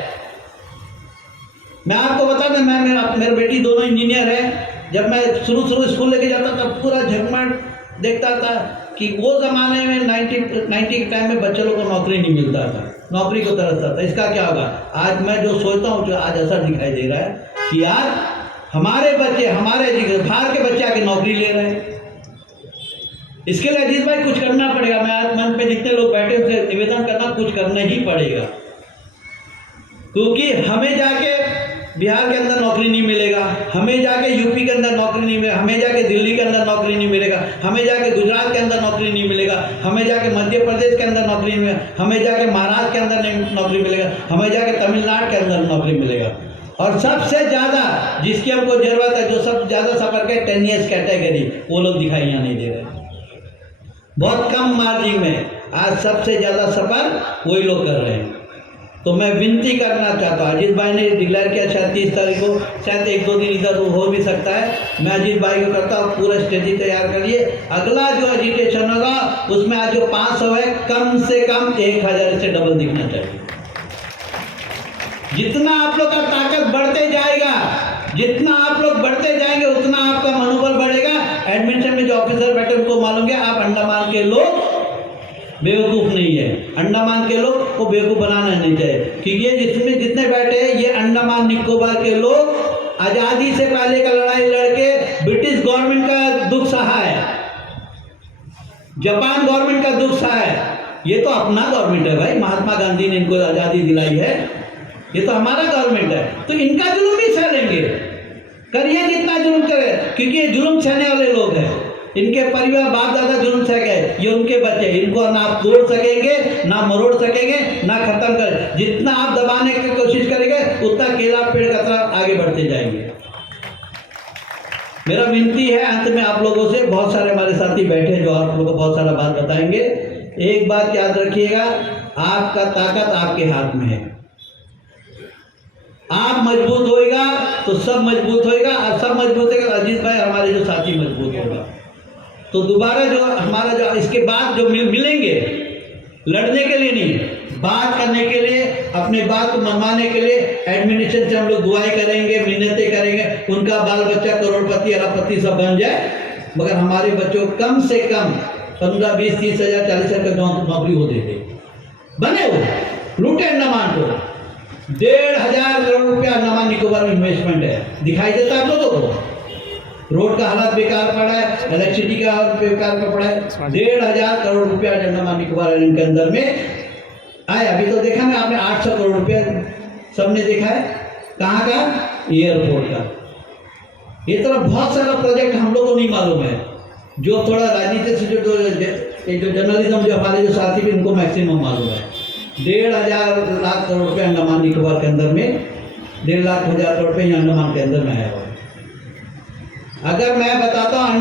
मैं आपको बता दें, मेरी बेटी दोनों इंजीनियर है। जब मैं शुरू स्कूल लेके जाता था, पूरा झगमट देखता था कि वो ज़माने में 90 के टाइम में बच्चे लोग को नौकरी नहीं मिलता था, नौकरी को तरसता था। इसका क्या होगा? आज मैं जो सोचता हूँ जो आज ऐसा दिखाई दे रहा है कि यार हमारे बच्चे, हमारे बाहर के बच्चे आके नौकरी ले रहे हैं। इसके लिए अजीत भाई कुछ करना पड़ेगा। मैं आज मन पे जितने लोग बैठे उनसे निवेदन करना, कुछ करना ही पड़ेगा, क्योंकि हमें जाके बिहार के अंदर नौकरी नहीं मिलेगा, हमें जाके यूपी के अंदर नौकरी नहीं मिलेगा, हमें जाके दिल्ली के अंदर नौकरी नहीं मिलेगा, हमें जाके गुजरात के अंदर नौकरी नहीं मिलेगा, हमें जाके मध्य प्रदेश के अंदर नौकरी नहीं मिलेगा, हमें जाके महाराष्ट्र के अंदर नौकरी मिलेगा, हमें जाके तमिलनाडु के अंदर नौकरी मिलेगा। और सबसे ज़्यादा जिसकी हमको ज़रूरत है, जो सबसे ज़्यादा सफ़र के 10 ईयर्स कैटेगरी, वो लोग दिखाई यहाँ नहीं दे रहे। बहुत कम मार्जिन में आज सबसे ज़्यादा सफ़र वही लोग कर रहे हैं। तो मैं विनती करना चाहता हूँ, अजीत भाई ने डिक्लेयर किया शायद 30 तारीख को, शायद 1-2 दिन इधर हो भी सकता है। मैं अजीत भाई को करता हूँ पूरा स्ट्रेटेजी तैयार करिए। अगला जो एजिटेशन होगा उसमें आज जो 500 है, कम से कम 1000 से डबल दिखना चाहिए। जितना आप लोग का ताकत बढ़ते जाएगा, जितना आप लोग बढ़ते जाएंगे, उतना आपका मनोबल बढ़ेगा। एडमिशन में जो ऑफिसर बैठे उनको मालूम है आप अंडमान के लोग बेवकूफ़ नहीं है, अंडमान के लोग को बेवकूफ़ बनाना नहीं चाहिए, क्योंकि ये जिसमें जितने बैठे हैं ये अंडमान निकोबार के लोग आज़ादी से पहले का लड़ाई लड़के ब्रिटिश गवर्नमेंट का दुख सहा है, जापान गवर्नमेंट का दुख सहा है। ये तो अपना गवर्नमेंट है भाई, महात्मा गांधी ने इनको आज़ादी दिलाई है, ये तो हमारा गवर्नमेंट है। तो इनका जुल्म भी सह लेंगे, करिए जितना जुल्म करे, क्योंकि ये जुल्म सहने वाले लोग हैं। इनके परिवार बाप दादा जुल्म सह गए, ये उनके बच्चे, इनको ना आप तोड़ सकेंगे, ना मरोड़ सकेंगे, ना खत्म कर। जितना आप दबाने की कोशिश करेंगे उतना केला पेड़ का तरफ आगे बढ़ते जाएंगे। मेरा विनती है अंत में आप लोगों से, बहुत सारे हमारे साथी बैठे हैं जो आप लोगों को बहुत सारा बात बताएंगे। एक बात याद रखिएगा, आपका ताकत आपके हाथ में है। आप मजबूत होएगा तो सब मजबूत होएगा, और सब मजबूत होएगा अजीत भाई हमारे जो साथी मजबूत होगा। तो दोबारा जो हमारा जो इसके बाद जो मिलेंगे, लड़ने के लिए नहीं, बात करने के लिए, अपने बात को मनवाने के लिए एडमिनिस्ट्रेशन से हम लोग दुआएं करेंगे, मिन्नतें करेंगे, उनका बाल बच्चा करोड़पति अरबपति सब बन जाए, मगर हमारे बच्चों को कम से कम 15, 20, 30 हज़ार 40 हज़ार का नौकरी हो देते बने, हो लूटे अंडमान को। 1,500 करोड़ रुपया अंडमान निकोबार में इन्वेस्टमेंट है, दिखाई देता है आप लोगों को? रोड का हालत बेकार पड़ा है, इलेक्ट्रिसिटी का बेकार पड़ा है। 1,500 करोड़ रुपया अंडमान निकोबार के अंदर में आए। अभी तो देखा ना आपने 800 करोड़ रुपया सबने देखा है, कहाँ का? एयरपोर्ट का। ये तरह बहुत सारा प्रोजेक्ट हम लोग को नहीं मालूम है। जो थोड़ा राजनीति से जो जर्नलिज्म जो हमारे जो साथी भी, उनको मैक्सिमम मालूम है। 1,500 लाख करोड़ रुपये अंडमान निकोबार के अंदर में, 1.5 लाख करोड़ रुपये अंडमान के अंदर में आया हुआ है। अगर मैं बताता हूँ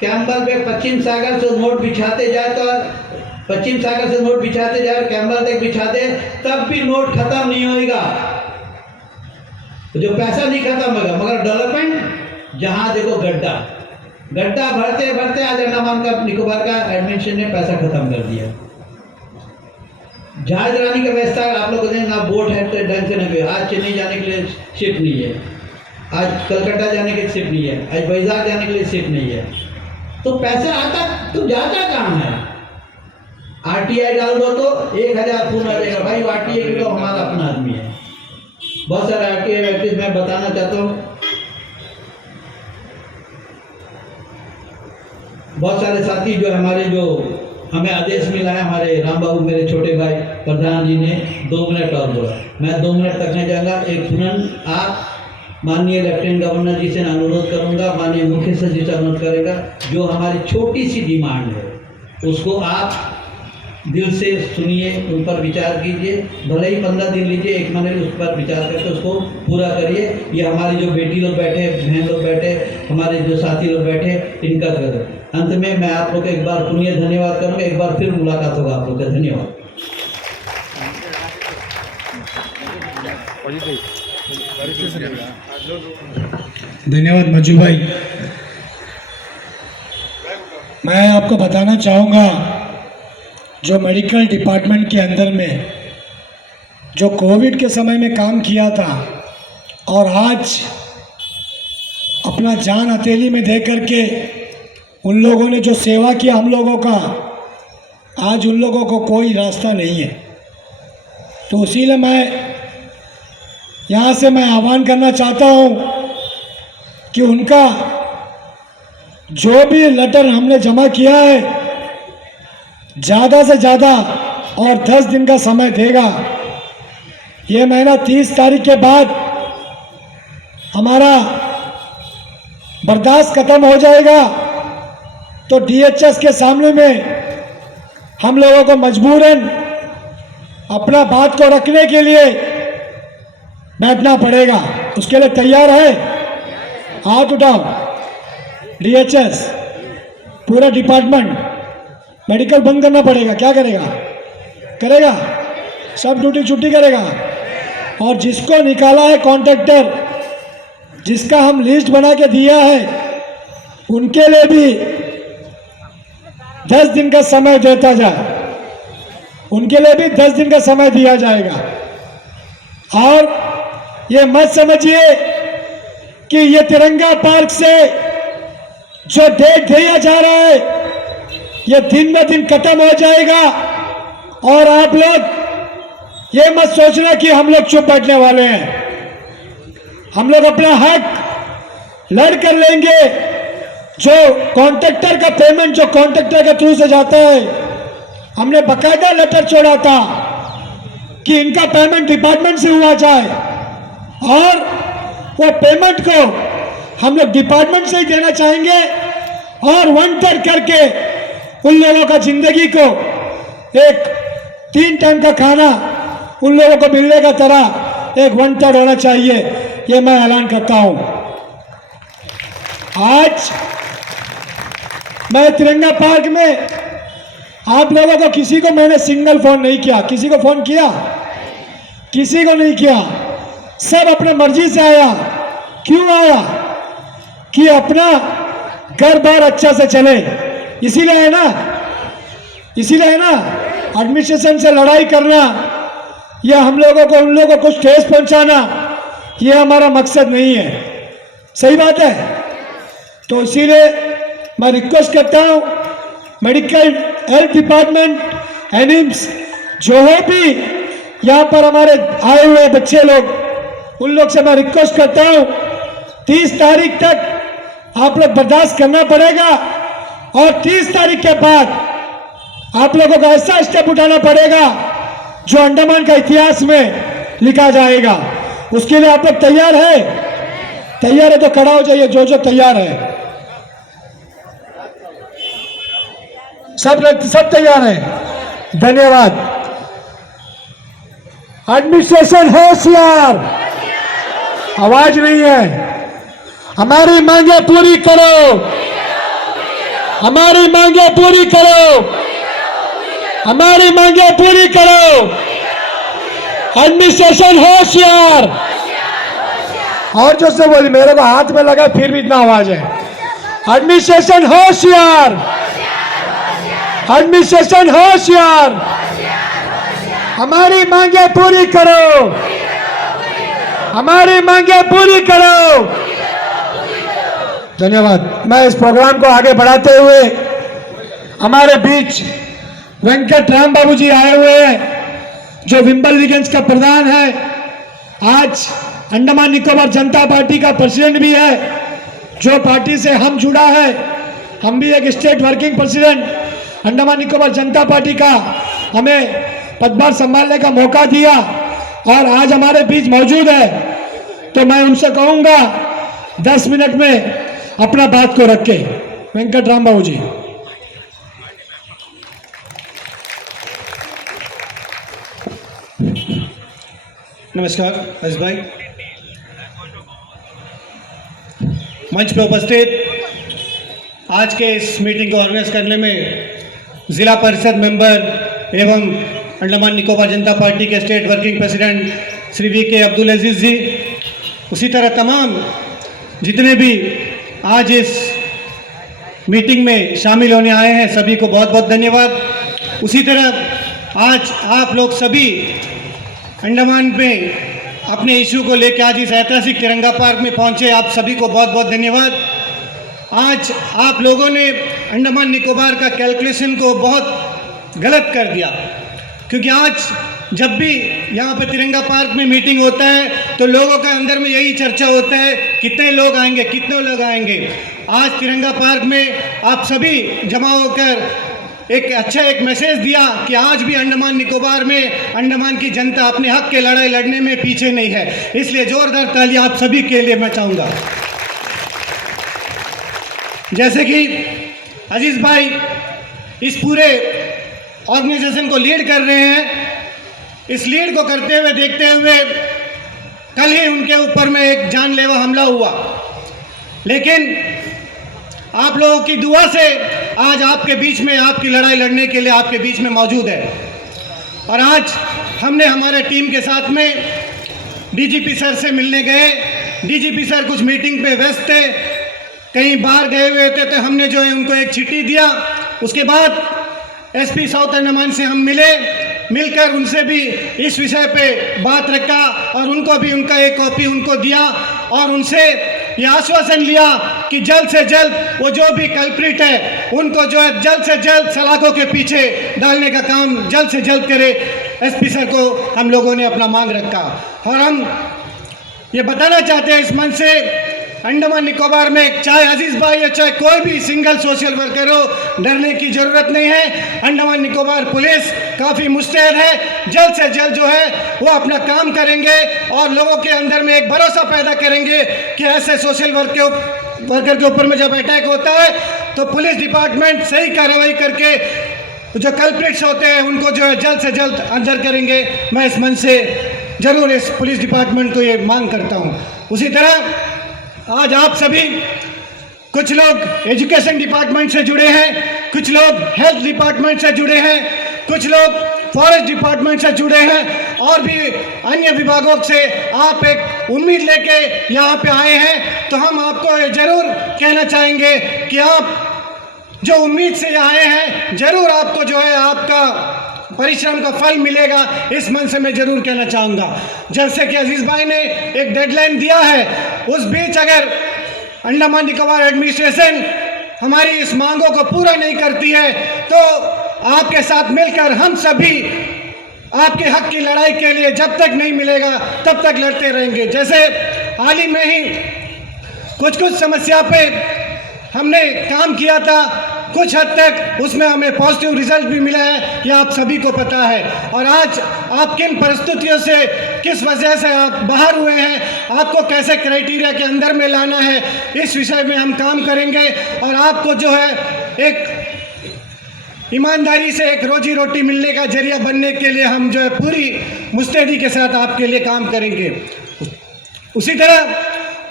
कैम्बल पे पश्चिम सागर से नोट बिछाते जाए तो पश्चिम सागर से नोट बिछाते जाए, कैम्बल तक बिछाते, तब भी नोट खत्म नहीं होगा, जो पैसा नहीं खत्म होगा, मगर डेवलपमेंट जहाँ देखो गड्ढा गड्ढा भरते भरते आज अंडमान का निकोबार का एडमिनिस्ट्रेशन ने पैसा खत्म कर दिया। जहाज रानी का व्यवस्था आप लोग ना बोट है तो ढंग से नहीं, आज चेन्नई जाने के लिए शिप नहीं है, आज कलकत्ता जाने के लिए शिप नहीं है, आज वैजाग जाने के लिए शिप नहीं है, तो पैसा आता तो जाता कहाँ है? आरटीआई डाल दो तो 1,000 फोन आ जाएगा, भाई आरटीआई तो हमारा अपना आदमी है। बहुत सारे आरटीआई व्यक्ति मैं बताना चाहता हूँ, बहुत सारे साथी जो हमारे जो हमें आदेश मिला है, हमारे राम बाबू मेरे छोटे भाई प्रधान जी ने 2 मिनट और बोला, मैं 2 मिनट तक नहीं जाऊँगा। एक तुरंत आप माननीय लेफ्टिनेंट गवर्नर जी से अनुरोध करूंगा, माननीय मुख्य सचिव से अनुरोध करेगा, जो हमारी छोटी सी डिमांड है उसको आप दिल से सुनिए, उन पर विचार कीजिए, भले ही 15 दिन लीजिए, 1 महीने उस पर विचार करके उसको पूरा करिए। ये हमारी जो बेटी लोग बैठे, बहन लोग बैठे, हमारे जो साथी लोग बैठे, इनका करें। अंत में मैं आप लोग को एक बार पुण्य धन्यवाद करूँगा, एक बार फिर मुलाकात होगा आप लोग का। धन्यवाद। धन्यवाद मज्जू भाई। मैं आपको बताना चाहूँगा, जो मेडिकल डिपार्टमेंट के अंदर में जो कोविड के समय में काम किया था और आज अपना जान हथेली में दे करके उन लोगों ने जो सेवा किया हम लोगों का, आज उन लोगों को कोई रास्ता नहीं है। तो इसीलिए मैं यहाँ से मैं आह्वान करना चाहता हूँ कि उनका जो भी लेटर हमने जमा किया है, ज़्यादा से ज़्यादा और 10 दिन का समय देगा। ये महीना 30 तारीख के बाद हमारा बर्दाश्त खत्म हो जाएगा, तो डीएचएस के सामने में हम लोगों को मजबूरन अपना बात को रखने के लिए बैठना पड़ेगा। उसके लिए तैयार है? हाथ उठाओ। डीएचएस पूरा डिपार्टमेंट मेडिकल बंद करना पड़ेगा। क्या करेगा? करेगा, सब ड्यूटी छुट्टी करेगा। और जिसको निकाला है कॉन्ट्रैक्टर, जिसका हम लिस्ट बना के दिया है, उनके लिए भी 10 दिन का समय देता जाए, उनके लिए भी 10 दिन का समय दिया जाएगा। और ये मत समझिए कि ये तिरंगा पार्क से जो डेट दिया जा रहा है, ये दिन ब दिन खत्म हो जाएगा। और आप लोग ये मत सोचना कि हम लोग चुप बैठने वाले हैं। हम लोग अपना हक लड़ कर लेंगे। जो कॉन्ट्रैक्टर का पेमेंट जो कॉन्ट्रैक्टर के थ्रू से जाता है, हमने बकायदा लेटर छोड़ा था कि इनका पेमेंट डिपार्टमेंट से हुआ जाए, और वो पेमेंट को हम लोग डिपार्टमेंट से ही देना चाहेंगे। और 1/3 करके उन लोगों का जिंदगी को एक 3 टाइम का खाना उन लोगों को मिलने का तरह एक 1/3 होना चाहिए। ये मैं ऐलान करता हूं। आज मैं तिरंगा पार्क में आप लोगों को, किसी को मैंने सिंगल फोन नहीं किया। किसी को फोन किया? किसी को नहीं किया। सब अपने मर्जी से आया। क्यों आया? कि अपना घर बार अच्छा से चले, इसीलिए है ना, इसीलिए है ना। एडमिनिस्ट्रेशन से लड़ाई करना या हम लोगों को उन लोगों को कुछ ठेस पहुंचाना, ये हमारा मकसद नहीं है। सही बात है। तो इसीलिए मैं रिक्वेस्ट करता हूं, मेडिकल हेल्थ डिपार्टमेंट, एनिम्स, जो हो भी यहाँ पर हमारे आए हुए बच्चे लोग, उन लोग से मैं रिक्वेस्ट करता हूं, 30 तारीख तक आप लोग बर्दाश्त करना पड़ेगा। और 30 तारीख के बाद आप लोगों को ऐसा स्टेप उठाना पड़ेगा जो अंडमान का इतिहास में लिखा जाएगा। उसके लिए आप लोग तैयार है? तैयार है तो खड़ा हो जाइए, जो तैयार है। सब तैयार है। धन्यवाद। एडमिनिस्ट्रेशन होशियार, आवाज नहीं है। हमारी मांगे पूरी करो, हमारी मांगे पूरी करो, हमारी मांगे पूरी करो। एडमिनिस्ट्रेशन होशियार। और जो से बोली, मेरे को हाथ में लगा फिर भी इतना आवाज है। एडमिनिस्ट्रेशन होशियार, एडमिनिस्ट्रेशन होशियार। हमारी मांगे पूरी करो, हमारी मांगे पूरी करो। धन्यवाद। मैं इस प्रोग्राम को आगे बढ़ाते हुए हमारे बीच वेंकट राम बाबू जी आए हुए हैं, जो विम्बलगंज का प्रधान है, आज अंडमान निकोबार जनता पार्टी का प्रेसिडेंट भी है, जो पार्टी से हम जुड़ा है। हम भी एक state working president Andaman Nicobar Janata party का, हमें पदभार संभालने का मौका दिया और आज हमारे बीच मौजूद है। तो मैं उनसे कहूंगा 10 मिनट में अपना बात को रखे। वेंकट राम बाबू जी। नमस्कार अजीज भाई, मंच पर उपस्थित आज के इस मीटिंग को ऑर्गेनाइज करने में ज़िला परिषद मेंबर एवं अंडमान निकोबार जनता पार्टी के state working president Shri VK Abdul Aziz ji, उसी तरह तमाम जितने भी आज इस मीटिंग में शामिल होने आए हैं, सभी को बहुत बहुत धन्यवाद। उसी तरह आज आप लोग सभी अंडमान में अपने इशू को लेकर आज इस ऐतिहासिक तिरंगा पार्क में पहुंचे, आप सभी को बहुत बहुत धन्यवाद। आज आप लोगों ने अंडमान निकोबार का कैलकुलेशन को बहुत गलत कर दिया, क्योंकि आज जब भी यहाँ पे तिरंगा पार्क में मीटिंग होता है तो लोगों के अंदर में यही चर्चा होता है, कितने लोग आएंगे, कितने लोग आएंगे। आज तिरंगा पार्क में आप सभी जमा होकर एक मैसेज दिया कि आज भी अंडमान निकोबार में अंडमान की जनता अपने हक के लड़ाई लड़ने में पीछे नहीं है। इसलिए जोरदार तालियां आप सभी के लिए मैं चाहूँगा। जैसे कि अजीज भाई इस पूरे ऑर्गेनाइजेशन को लीड कर रहे हैं, इस लीड को करते हुए देखते हुए कल ही उनके ऊपर में एक जानलेवा हमला हुआ, लेकिन आप लोगों की दुआ से आज आपके बीच में, आपकी लड़ाई लड़ने के लिए आपके बीच में मौजूद है। और आज हमने हमारे टीम के साथ में DGP सर से मिलने गए। DGP सर कुछ मीटिंग पे व्यस्त थे, कहीं बाहर गए हुए थे, तो हमने जो है उनको एक चिट्ठी दिया। उसके बाद SP साउथ अंडमान से हम मिलकर उनसे भी इस विषय पे बात रखा और उनको भी उनका एक कॉपी उनको दिया और उनसे ये आश्वासन लिया कि जल्द से जल्द वो जो भी कल्प्रिट है उनको जो है जल्द से जल्द सलाखों के पीछे डालने का काम जल्द से जल्द करे। SP सर को हम लोगों ने अपना मांग रखा और हम ये बताना चाहते हैं इस मंच से, अंडमान निकोबार में चाहे अजीज भाई या चाहे कोई भी सिंगल सोशल वर्कर हो, डरने की ज़रूरत नहीं है। अंडमान निकोबार पुलिस काफ़ी मुस्तैद है, जल्द से जल्द जो है वो अपना काम करेंगे और लोगों के अंदर में एक भरोसा पैदा करेंगे कि ऐसे सोशल वर्कर के ऊपर में जब अटैक होता है तो पुलिस डिपार्टमेंट सही कार्रवाई करके जो कल्प्रिट्स होते हैं उनको जो है जल्द से जल्द अंदर करेंगे। मैं इस मंच से ज़रूर इस पुलिस डिपार्टमेंट को ये मांग करता हूँ। उसी तरह आज आप सभी, कुछ लोग एजुकेशन डिपार्टमेंट से जुड़े हैं, कुछ लोग हेल्थ डिपार्टमेंट से जुड़े हैं, कुछ लोग फॉरेस्ट डिपार्टमेंट से जुड़े हैं और भी अन्य विभागों से आप एक उम्मीद लेके यहाँ पे आए हैं। तो हम आपको ज़रूर कहना चाहेंगे कि आप जो उम्मीद से आए हैं ज़रूर आपको जो है आपका परिश्रम का फल मिलेगा, इस मन से मैं ज़रूर कहना चाहूँगा। जैसे कि अजीज़ भाई ने एक डेडलाइन दिया है, उस बीच अगर अंडमान निकोबार एडमिनिस्ट्रेशन हमारी इस मांगों को पूरा नहीं करती है तो आपके साथ मिलकर हम सभी आपके हक की लड़ाई के लिए जब तक नहीं मिलेगा तब तक लड़ते रहेंगे। जैसे हाल ही में ही कुछ समस्या पे हमने काम किया था, कुछ हद तक उसमें हमें पॉजिटिव रिजल्ट भी मिला है, यह आप सभी को पता है। और आज आप किन परिस्थितियों से, किस वजह से आप बाहर हुए हैं, आपको कैसे क्राइटेरिया के अंदर में लाना है, इस विषय में हम काम करेंगे। और आपको जो है एक ईमानदारी से एक रोजी रोटी मिलने का जरिया बनने के लिए हम जो है पूरी मुस्तैदी के साथ आपके लिए काम करेंगे। उसी तरह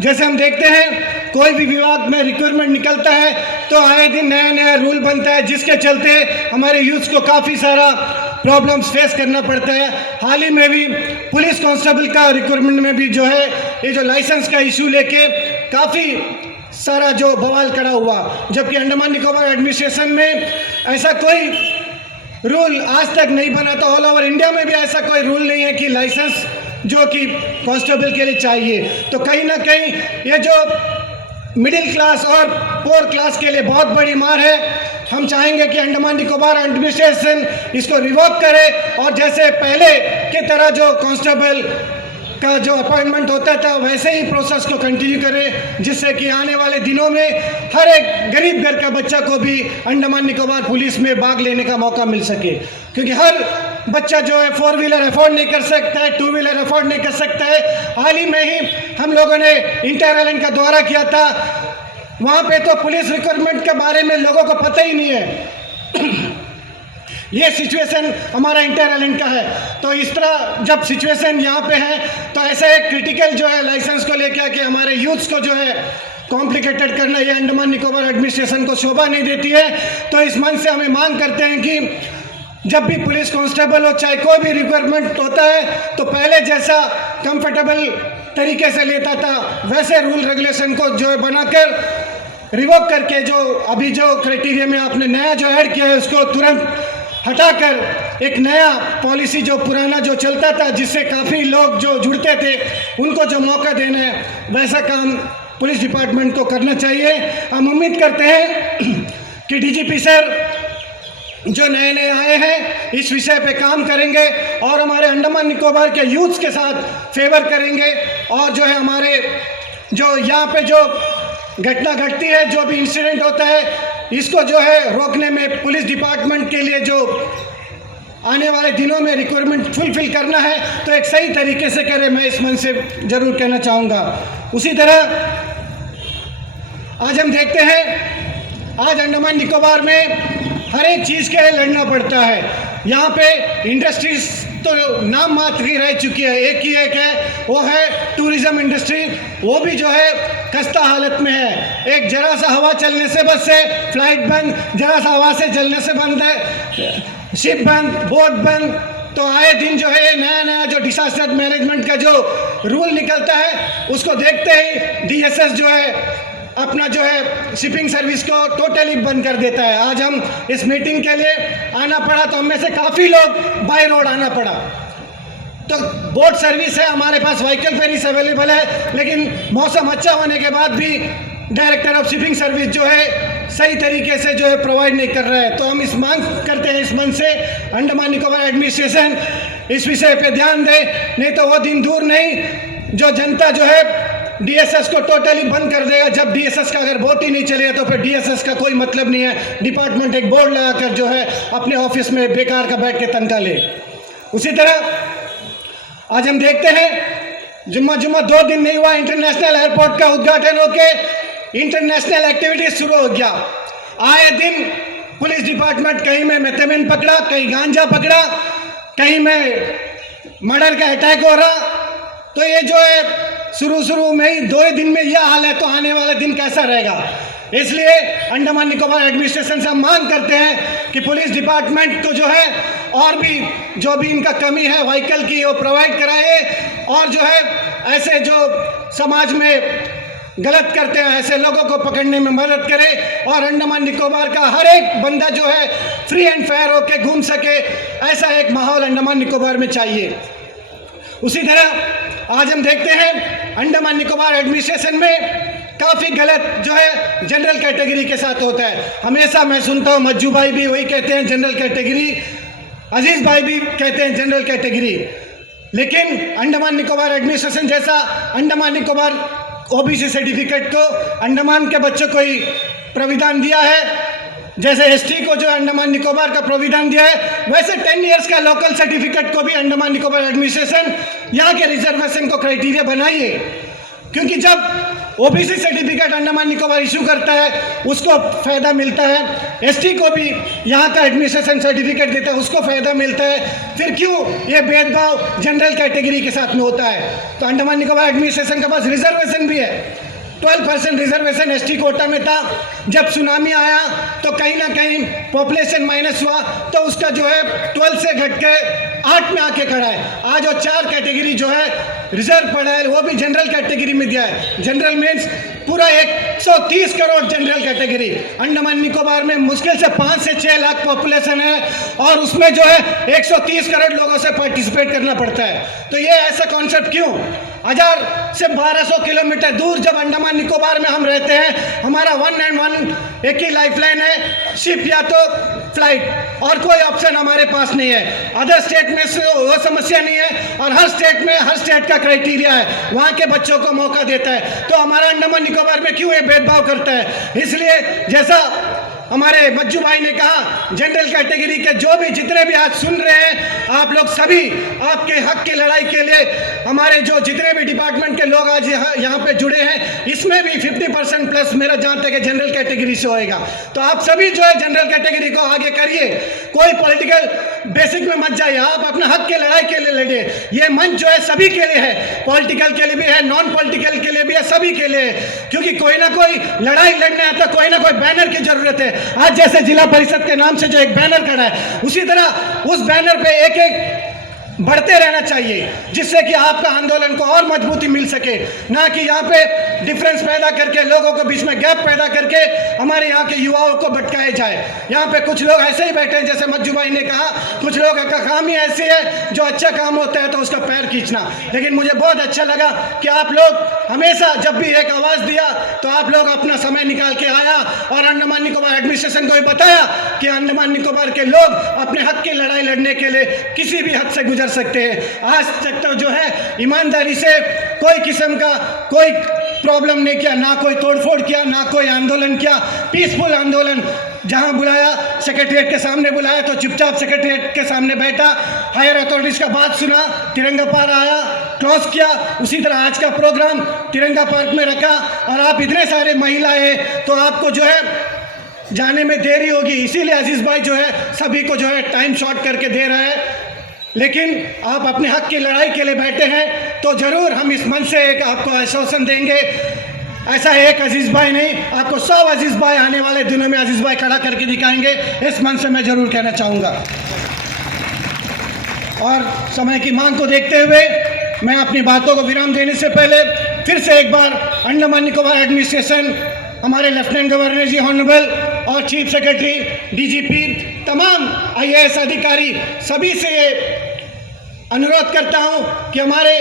जैसे हम देखते हैं कोई भी विभाग में रिक्रूटमेंट निकलता है तो आए दिन नया नया रूल बनता है, जिसके चलते हमारे यूथ को काफ़ी सारा प्रॉब्लम्स फेस करना पड़ता है। हाल ही में भी पुलिस कांस्टेबल का रिक्रूटमेंट में भी जो है ये जो लाइसेंस का इशू लेके काफ़ी सारा जो बवाल खड़ा हुआ, जबकि अंडमान निकोबार एडमिनिस्ट्रेशन में ऐसा कोई रूल आज तक नहीं बना था। ऑल ओवर इंडिया में भी ऐसा कोई रूल नहीं है कि लाइसेंस जो कि कांस्टेबल के लिए चाहिए। तो कहीं ना कहीं ये जो मिडिल क्लास और पोर क्लास के लिए बहुत बड़ी मार है। हम चाहेंगे कि अंडमान निकोबार एडमिनिस्ट्रेशन इसको रिवोक करे और जैसे पहले की तरह जो कांस्टेबल का जो अपॉइंटमेंट होता था वैसे ही प्रोसेस को कंटिन्यू करें, जिससे कि आने वाले दिनों में हर एक गरीब घर का बच्चा को भी अंडमान निकोबार पुलिस में भाग लेने का मौका मिल सके। क्योंकि हर बच्चा जो है 4 व्हीलर अफोर्ड नहीं कर सकता है, 2 व्हीलर अफोर्ड नहीं कर सकता है। हाल ही में ही हम लोगों ने इंटर आइलैंड का दौरा किया था, वहाँ पे तो पुलिस रिक्रूटमेंट के बारे में लोगों को पता ही नहीं है। ये सिचुएशन हमारा इंटर आइलैंड का है। तो इस तरह जब सिचुएशन यहाँ पे है तो ऐसा एक क्रिटिकल जो है लाइसेंस को लेकर कि हमारे यूथ्स को जो है कॉम्प्लिकेटेड करना, ये अंडमान निकोबार एडमिनिस्ट्रेशन को शोभा नहीं देती है। तो इस मन से हमें मांग करते हैं कि जब भी पुलिस कांस्टेबल हो, चाहे कोई भी रिक्वायरमेंट होता है, तो पहले जैसा कंफर्टेबल तरीके से लेता था वैसे रूल रेगुलेशन को जो है बनाकर रिवोक करके जो अभी जो क्राइटेरिया में आपने नया जो ऐड किया है उसको तुरंत हटाकर एक नया पॉलिसी जो पुराना जो चलता था जिससे काफ़ी लोग जो जुड़ते थे उनको जो मौका देना है, वैसा काम पुलिस डिपार्टमेंट को करना चाहिए। हम उम्मीद करते हैं कि डीजीपी सर जो नए नए आए हैं इस विषय पे काम करेंगे और हमारे अंडमान निकोबार के यूथ्स के साथ फेवर करेंगे और जो है हमारे जो यहाँ पे जो घटना घटती है, जो भी इंसिडेंट होता है, इसको जो है रोकने में पुलिस डिपार्टमेंट के लिए जो आने वाले दिनों में रिक्वायरमेंट फुलफिल करना है तो एक सही तरीके से करें, मैं इस मन से ज़रूर कहना चाहूँगा। उसी तरह आज हम देखते हैं आज अंडमान निकोबार में हर एक चीज़ के लिए लड़ना पड़ता है। यहाँ पे इंडस्ट्रीज तो नाम मात्र ही रह चुकी है, एक ही एक है, वो है टूरिज़्म इंडस्ट्री। वो भी जो है खस्ता हालत में है। एक जरा सा हवा चलने से बस से फ्लाइट बंद, जरा सा हवा से चलने से बंद है, शिप बंद, बोट बंद। तो आए दिन जो है नया नया जो डिसास्टर मैनेजमेंट का जो रूल निकलता है उसको देखते ही डीएसएस जो है अपना जो है शिपिंग सर्विस को टोटली बंद कर देता है। आज हम इस मीटिंग के लिए आना पड़ा तो हम में से काफ़ी लोग बाय रोड आना पड़ा। तो बोट सर्विस है हमारे पास, व्हीकल फेरीज अवेलेबल है, लेकिन मौसम अच्छा होने के बाद भी डायरेक्टर ऑफ शिपिंग सर्विस जो है सही तरीके से जो है प्रोवाइड नहीं कर रहा है। तो हम इस मांग करते हैं इस मन से अंडमान निकोबार एडमिनिस्ट्रेशन इस विषय पे ध्यान दे, नहीं तो वो दिन दूर नहीं जो जनता जो है डीएसएस को टोटली बंद कर देगा। जब डीएसएस का अगर बोट ही नहीं चलेगा तो फिर डीएसएस का कोई मतलब नहीं है। डिपार्टमेंट एक बोर्ड लगाकर जो है अपने ऑफिस में बेकार का बैठ के तनख्वाह ले। उसी तरह आज हम देखते हैं जुम्मा 2 दिन नहीं हुआ इंटरनेशनल एयरपोर्ट का उद्घाटन होके इंटरनेशनल एक्टिविटीज शुरू हो गया। आए दिन पुलिस डिपार्टमेंट कहीं में मेथामिन पकड़ा, कहीं गांजा पकड़ा, कहीं में मर्डर का अटैक हो रहा। तो ये जो है शुरू में ही 2 दिन में यह हाल है तो आने वाला दिन कैसा रहेगा। इसलिए अंडमान निकोबार एडमिनिस्ट्रेशन से हम मांग करते हैं कि पुलिस डिपार्टमेंट को जो है और भी जो भी इनका कमी है व्हीकल की वो प्रोवाइड कराए और जो है ऐसे जो समाज में गलत करते हैं ऐसे लोगों को पकड़ने में मदद करे और अंडमान निकोबार का हर एक बंदा जो है फ्री एंड फेयर होकर घूम सके, ऐसा एक माहौल अंडमान निकोबार में चाहिए। उसी तरह आज हम देखते हैं अंडमान निकोबार एडमिनिस्ट्रेशन में काफ़ी गलत जो है जनरल कैटेगरी के साथ होता है। हमेशा मैं सुनता हूँ मज्जू भाई भी वही कहते हैं जनरल कैटेगरी, अजीज़ भाई भी कहते हैं जनरल कैटेगरी, लेकिन अंडमान निकोबार एडमिनिस्ट्रेशन जैसा अंडमान निकोबार ओबीसी सर्टिफिकेट को अंडमान के बच्चों को ही प्राविधान दिया है जैसे एसटी को जो अंडमान निकोबार का प्रोविधान दिया है, वैसे 10 इयर्स का लोकल सर्टिफिकेट को भी अंडमान निकोबार एडमिनिस्ट्रेशन यहाँ के रिजर्वेशन को क्राइटेरिया बनाइए। क्योंकि जब OBC certificate Andaman Nicobar issue करता है उसको फ़ायदा मिलता है, एसटी को भी यहाँ का एडमिनिस्ट्रेशन सर्टिफिकेट देता है उसको फ़ायदा मिलता है, फिर क्यों ये भेदभाव जनरल कैटेगरी के साथ में होता है। तो अंडमान निकोबार एडमिनिस्ट्रेशन के पास रिजर्वेशन भी है, 12% रिजर्वेशन एसटी कोटा में था। जब सुनामी आया तो कहीं ना कहीं पॉपुलेशन माइनस हुआ तो उसका जो है 12 से घट के 8 में आके खड़ा है। आज वो 4 कैटेगरी जो है रिजर्व पड़ा है, वो भी जनरल कैटेगरी में दिया है। जनरल मीन्स पूरा 130 करोड़ जनरल कैटेगरी। अंडमान निकोबार में मुश्किल से 5 से 6 लाख पॉपुलेशन है और उसमें जो है 130 करोड़ लोगों से पार्टिसिपेट करना पड़ता है। तो ये ऐसा कॉन्सेप्ट क्यों? 1000 से 1200 किलोमीटर दूर जब अंडमान निकोबार में हम रहते हैं, हमारा 1 and 1 एक ही लाइफलाइन है, शिप या तो फ्लाइट, और कोई ऑप्शन हमारे पास नहीं है। अदर स्टेट में वो समस्या नहीं है और हर स्टेट में हर स्टेट का क्राइटेरिया है, वहाँ के बच्चों को मौका देता है। तो हमारा अंडमान निकोबार में क्यों ये भेदभाव करता है? इसलिए जैसा हमारे मज्जू भाई ने कहा, जनरल कैटेगरी के जो भी जितने भी आज सुन रहे हैं, आप लोग सभी आपके हक की लड़ाई के लिए हमारे जो जितने भी डिपार्टमेंट के लोग आज यहाँ पे जुड़े हैं, इसमें भी 50% प्लस मेरा जहाँ तक है जनरल कैटेगरी से होएगा। तो आप सभी जो है जनरल कैटेगरी को आगे करिए, कोई पॉलिटिकल बेसिक में मत जाइए, आप अपने हक के लड़ाई के लिए लड़िए। ये मंच जो है सभी के लिए है, पॉलिटिकल के लिए भी है, नॉन पॉलिटिकल के लिए भी है, सभी के लिए है। क्योंकि कोई ना कोई लड़ाई लड़ने आता, कोई ना कोई बैनर की जरूरत है। आज जैसे जिला परिषद के नाम से जो एक बैनर खड़ा है, उसी तरह उस बैनर पे एक एक बढ़ते रहना चाहिए, जिससे कि आपका आंदोलन को और मजबूती मिल सके, ना कि यहाँ पे डिफरेंस पैदा करके लोगों के बीच में गैप पैदा करके हमारे यहाँ के युवाओं को भटकाए जाए। यहाँ पे कुछ लोग ऐसे ही बैठे हैं, जैसे मज्जू भाई ने कहा, कुछ लोग का काम ही ऐसी है, जो अच्छा काम होता है तो उसका पैर खींचना। लेकिन मुझे बहुत अच्छा लगा कि आप लोग हमेशा जब भी एक आवाज़ दिया तो आप लोग अपना समय निकाल के आया और अंडमान निकोबार एडमिनिस्ट्रेशन को भी बताया कि अंडमान निकोबार के लोग अपने हक की लड़ाई लड़ने के लिए किसी भी हद से गुजर सकते हैं। आज तक तो जो है ईमानदारी से कोई किस्म का कोई प्रॉब्लम नहीं किया, ना कोई तोड़फोड़ किया, ना कोई आंदोलन किया, पीसफुल आंदोलन। जहां बुलाया सेक्रेटरीट के सामने बुलाया तो चुपचाप सेक्रेटरीट के सामने बैठा, हायर अथॉरिटीज़ का बात सुना, तिरंगा पार आया, क्रॉस किया। उसी तरह आज का प्रोग्राम तिरंगा पार्क में रखा और आप इतने सारे महिलाएं, तो आपको जो है जाने में देरी होगी, इसीलिए अजीज़ भाई जो है सभी को जो है टाइम शॉर्ट करके दे रहा है। लेकिन आप अपने हक की लड़ाई के लिए बैठे हैं तो ज़रूर हम इस मंच से एक आपको आश्वासन देंगे। ऐसा एक अजीज़ भाई नहीं, आपको 100 अजीज़ भाई आने वाले दिनों में अजीज़ भाई खड़ा करके दिखाएंगे, इस मंच से मैं ज़रूर कहना चाहूँगा। और समय की मांग को देखते हुए मैं अपनी बातों को विराम देने से पहले फिर से एक बार अंडमान निकोबार एडमिनिस्ट्रेशन, हमारे लेफ्टिनेंट गवर्नर जी ऑनरेबल और चीफ सेक्रेटरी, डीजीपी, तमाम आईएएस अधिकारी, सभी से अनुरोध करता हूं कि हमारे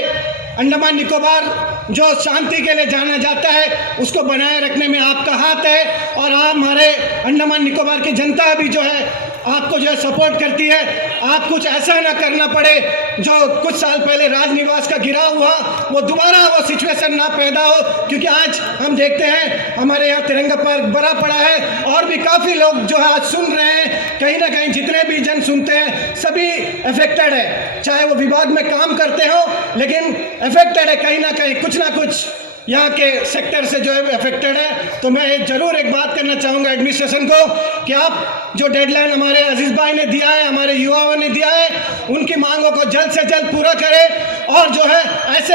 अंडमान निकोबार जो शांति के लिए जाना जाता है, उसको बनाए रखने में आपका हाथ है। और आप हमारे अंडमान निकोबार की जनता भी जो है आपको जो है सपोर्ट करती है। आप कुछ ऐसा ना करना पड़े जो कुछ साल पहले राजनिवास का गिराव हुआ, वो दोबारा वो सिचुएशन ना पैदा हो। क्योंकि आज हम देखते हैं हमारे यहाँ तिरंगा पार्क भरा पड़ा है और भी काफ़ी लोग जो है आज सुन रहे हैं, कहीं ना कहीं जितने भी जन सुनते हैं सभी अफेक्टेड है, चाहे वो विभाग में काम करते हो, लेकिन अफेक्टेड है कहीं ना कहीं, कुछ ना कुछ यहाँ के सेक्टर से जो है अफेक्टेड है। तो मैं ज़रूर एक बात करना चाहूँगा एडमिनिस्ट्रेशन को कि आप जो डेडलाइन हमारे अजीज़ भाई ने दिया है, हमारे युवाओं ने दिया है, उनकी मांगों को जल्द से जल्द पूरा करें और जो है ऐसे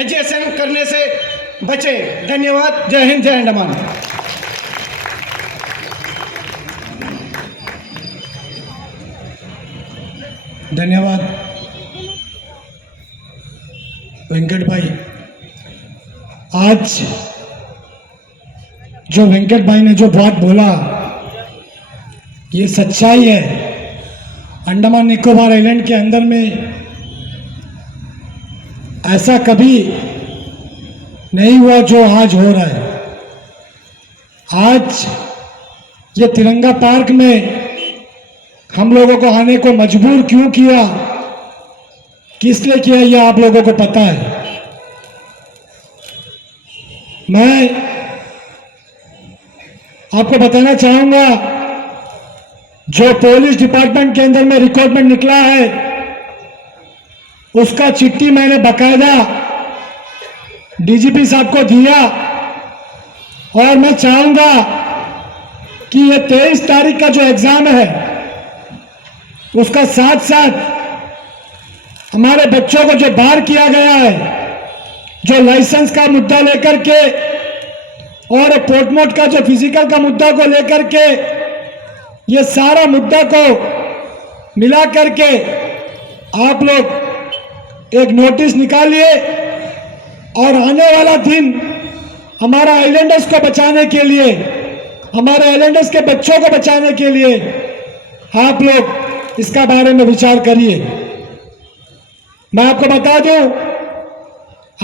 एजुकेशन करने से बचें। धन्यवाद। जय हिंद, जय अंडमान। धन्यवाद वेंकट भाई। आज जो वेंकट भाई ने जो बात बोला ये सच्चाई है। अंडमान निकोबार आइलैंड के अंदर में ऐसा कभी नहीं हुआ जो आज हो रहा है। आज ये तिरंगा पार्क में हम लोगों को आने को मजबूर क्यों किया, किस लिए किया, ये आप लोगों को पता है। मैं आपको बताना चाहूंगा जो पुलिस डिपार्टमेंट के अंदर में रिक्रूटमेंट निकला है उसका चिट्ठी मैंने बकायदा डीजीपी साहब को दिया और मैं चाहूंगा कि ये 23 तारीख का जो एग्जाम है उसका साथ साथ हमारे बच्चों को जो बाहर किया गया है, जो लाइसेंस का मुद्दा लेकर के और पोर्टमोट का जो फिजिकल का मुद्दा को लेकर के, ये सारा मुद्दा को मिला करके आप लोग एक नोटिस निकालिए और आने वाला दिन हमारा आइलैंडर्स को बचाने के लिए, हमारे आइलैंडर्स के बच्चों को बचाने के लिए आप लोग इसका बारे में विचार करिए। मैं आपको बता दूं,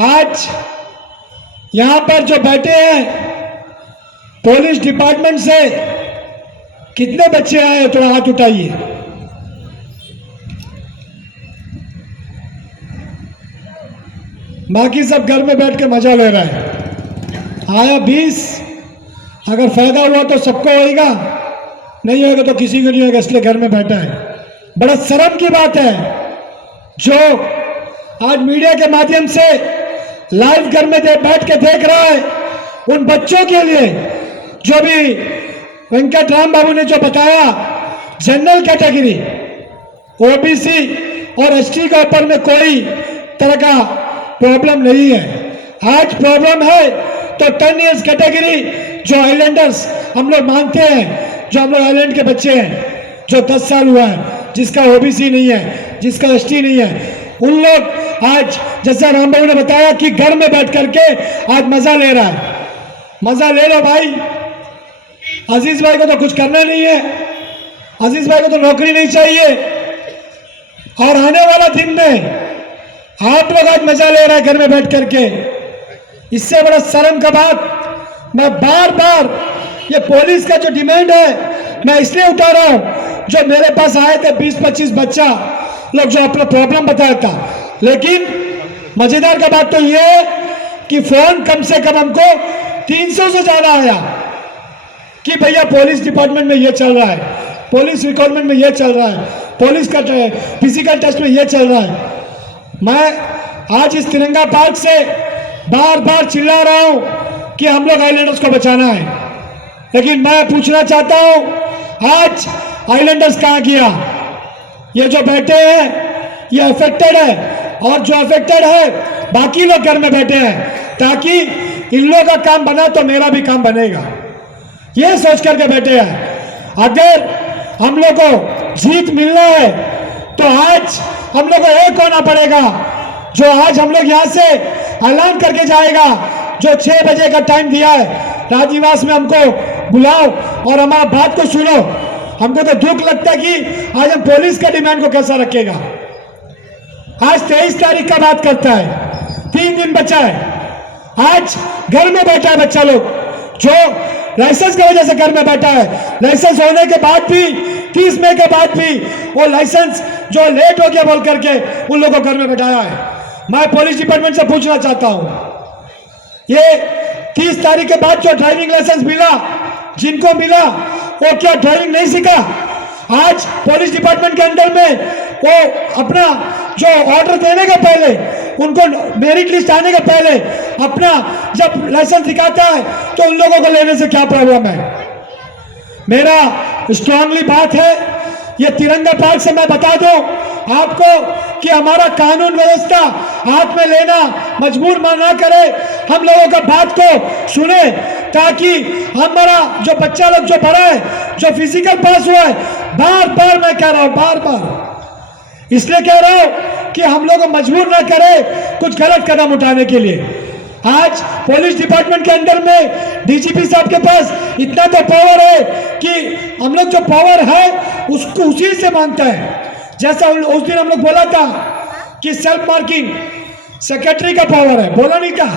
आज यहां पर जो बैठे हैं पुलिस डिपार्टमेंट से कितने बच्चे आए, थोड़ा हाथ उठाइए। बाकी सब घर में बैठ के मजा ले रहा है। आया 20, अगर फायदा हुआ तो सबको होएगा, नहीं होगा तो किसी को नहीं होगा, इसलिए घर में बैठा है। बड़ा शर्म की बात है जो आज मीडिया के माध्यम से लाइव घर में बैठ के देख रहा है, उन बच्चों के लिए जो भी वेंकट राम बाबू ने जो बताया, जनरल कैटेगरी ओबीसी और एसटी के ऊपर में कोई तरह का प्रॉब्लम नहीं है। आज प्रॉब्लम है तो 10 इयर्स कैटेगरी जो आइलैंडर्स हम लोग मानते हैं, जो हम लोग आइलैंड के बच्चे हैं, जो 10 साल हुआ है, जिसका ओबीसी नहीं है, जिसका एसटी नहीं है, उन लोग आज जैसा राम बाबू ने बताया कि घर में बैठ करके आज मजा ले रहा है। मजा ले लो भाई। अजीज भाई को तो कुछ करना नहीं है, अजीज भाई को तो नौकरी नहीं चाहिए, और आने वाला दिन में आप लोग आज मजा ले रहे हैं घर में बैठ करके। इससे बड़ा शर्म का बात मैं बार बार ये पुलिस का जो डिमांड है मैं इसलिए उठा रहा हूं, जो मेरे पास आए थे 20-25 बच्चा लोग जो अपना प्रॉब्लम बताया था, लेकिन मजेदार का बात तो ये है कि फोन कम से कम हमको 300 से ज्यादा आया कि भैया पुलिस डिपार्टमेंट में ये चल रहा है, पुलिस रिक्रूटमेंट में ये चल रहा है, पुलिस का फिजिकल टेस्ट में ये चल रहा है। मैं आज इस तिरंगा पार्क से बार बार चिल्ला रहा हूं कि हम लोग आइलैंडर्स को बचाना है, लेकिन मैं पूछना चाहता हूं आज आइलैंडर्स कहां गया? ये जो बैठे हैं ये अफेक्टेड है, और जो अफेक्टेड है बाकी लोग घर में बैठे हैं, ताकि इन लोगों का काम बना तो मेरा भी काम बनेगा, ये सोच करके बैठे हैं। अगर हम लोग को जीत मिलना है तो आज हम लोग को एक होना पड़ेगा। जो आज हम लोग यहाँ से ऐलान करके जाएगा, जो 6 बजे का टाइम दिया है राजनिवास में, हमको बुलाओ और हमारा बात को सुनो। हमको तो दुख लगता है कि आज हम पुलिस का डिमांड को कैसा रखेगा। आज 23 तारीख का बात करता है, 3 दिन बचा है। आज घर में बैठा है बच्चा लोग, जो लाइसेंस की वजह से घर में बैठा है। लाइसेंस होने के बाद भी 30 मई के बाद भी वो लाइसेंस जो लेट हो गया बोल करके उन लोगों को घर में बैठाया है। मैं पुलिस डिपार्टमेंट से पूछना चाहता हूं, ये 30 तारीख के बाद जो ड्राइविंग लाइसेंस मिला, जिनको मिला वो क्या ड्राइविंग नहीं सीखा? आज पुलिस डिपार्टमेंट के अंदर में वो अपना जो ऑर्डर देने के पहले, उनको मेरिट लिस्ट आने के पहले अपना जब लाइसेंस दिखाता है तो उन लोगों को लेने से क्या प्रॉब्लम है? मेरा स्ट्रांगली बात है, ये तिरंगा पार्क से मैं बता दूं आपको कि हमारा कानून व्यवस्था हाथ में लेना मजबूर ना करे, हम लोगों का बात को सुने, ताकि हमारा जो बच्चा लोग जो पढ़ा है, जो फिजिकल पास हुआ है, बार बार मैं कह रहा हूं, बार बार इसलिए कह रहा हूं कि हम लोग को मजबूर ना करे कुछ गलत कदम उठाने के लिए। आज पुलिस डिपार्टमेंट के अंदर में डीजीपी साहब के पास इतना तो पावर है कि हम लोग जो पावर है उसको उसी से मांगता है। जैसा उस दिन हम लोग बोला था कि सेल्फ मार्किंग सेक्रेटरी का पावर है, बोला नहीं था?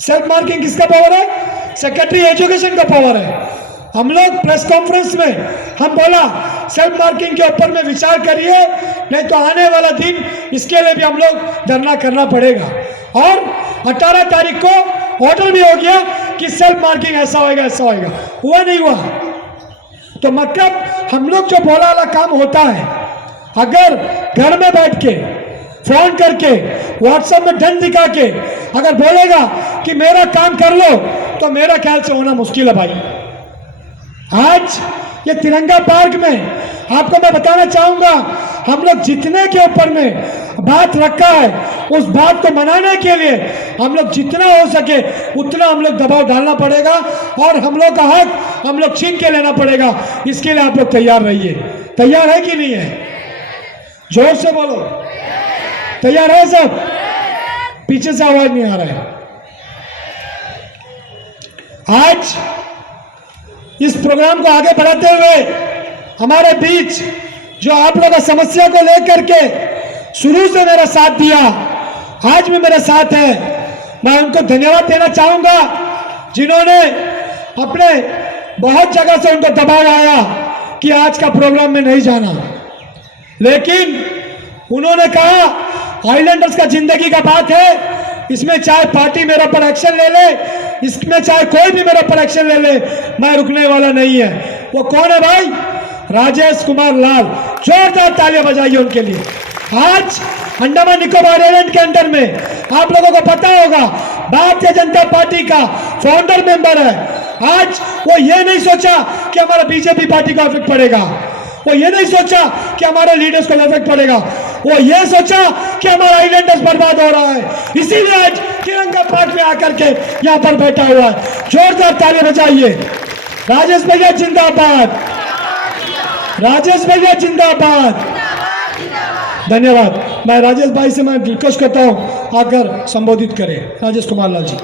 सेल्फ मार्किंग किसका पावर है? सेक्रेटरी एजुकेशन का पावर है। हम लोग प्रेस कॉन्फ्रेंस में हम बोला सेल्फ मार्किंग के ऊपर में विचार करिए, नहीं तो आने वाला दिन इसके लिए भी हम लोग धरना करना पड़ेगा। और 18 तारीख को ऑर्डर भी हो गया कि सेल्फ मार्किंग ऐसा होएगा, ऐसा होएगा, हुआ नहीं हुआ? तो मतलब हम लोग जो बोला वाला काम होता है, अगर घर में बैठ के फोन करके व्हाट्सएप में डन दिखा के अगर बोलेगा कि मेरा काम कर लो, तो मेरा ख्याल से होना मुश्किल है भाई। आज ये तिरंगा पार्क में आपको मैं बताना चाहूंगा, हम लोग जितने के ऊपर में बात रखा है, उस बात को मनाने के लिए हम लोग जितना हो सके उतना हम लोग दबाव डालना पड़ेगा और हम लोग का हक हम लोग छीन के लेना पड़ेगा। इसके लिए आप लोग तैयार रहिए। तैयार है कि नहीं है? जोर से बोलो, तैयार है सब? पीछे से आवाज नहीं आ रहा है। आज इस प्रोग्राम को आगे बढ़ाते हुए हमारे बीच जो आप लोगों का समस्या को लेकर के शुरू से मेरा साथ दिया, आज भी मेरे साथ है, मैं उनको धन्यवाद देना चाहूंगा, जिन्होंने अपने बहुत जगह से उनको दबाव आया कि आज का प्रोग्राम में नहीं जाना, लेकिन उन्होंने कहा आइलैंडर्स का जिंदगी का बात है, इसमें चाहे पार्टी मेरे पर एक्शन ले ले, इसमें चाहे कोई भी मेरे पर एक्शन ले ले, मैं रुकने वाला नहीं है। वो कौन है भाई? राजेश कुमार लाल। जोरदार तालियां बजाइए उनके लिए। आज अंडमान निकोबार आइलैंड के अंदर में आप लोगों को पता होगा, भारतीय जनता पार्टी का फाउंडर मेंबर है। आज वो ये नहीं सोचा कि हमारा बीजेपी पार्टी को इफेक्ट पड़ेगा, वो ये नहीं सोचा कि हमारे लीडर्स को इफेक्ट पड़ेगा, वो ये सोचा कि हमारा आइलैंडर्स बर्बाद हो रहा है, इसीलिए आज तिरंगा पार्क में आकर के यहाँ पर बैठा हुआ है। जोरदार तालियां बजाइए। राजेश भैया जिंदाबाद, राजेश भैया जिंदाबाद। धन्यवाद। मैं राजेश भाई से मैं रिक्वेस्ट करता हूँ आकर संबोधित करें। राजेश कुमार लाल जी।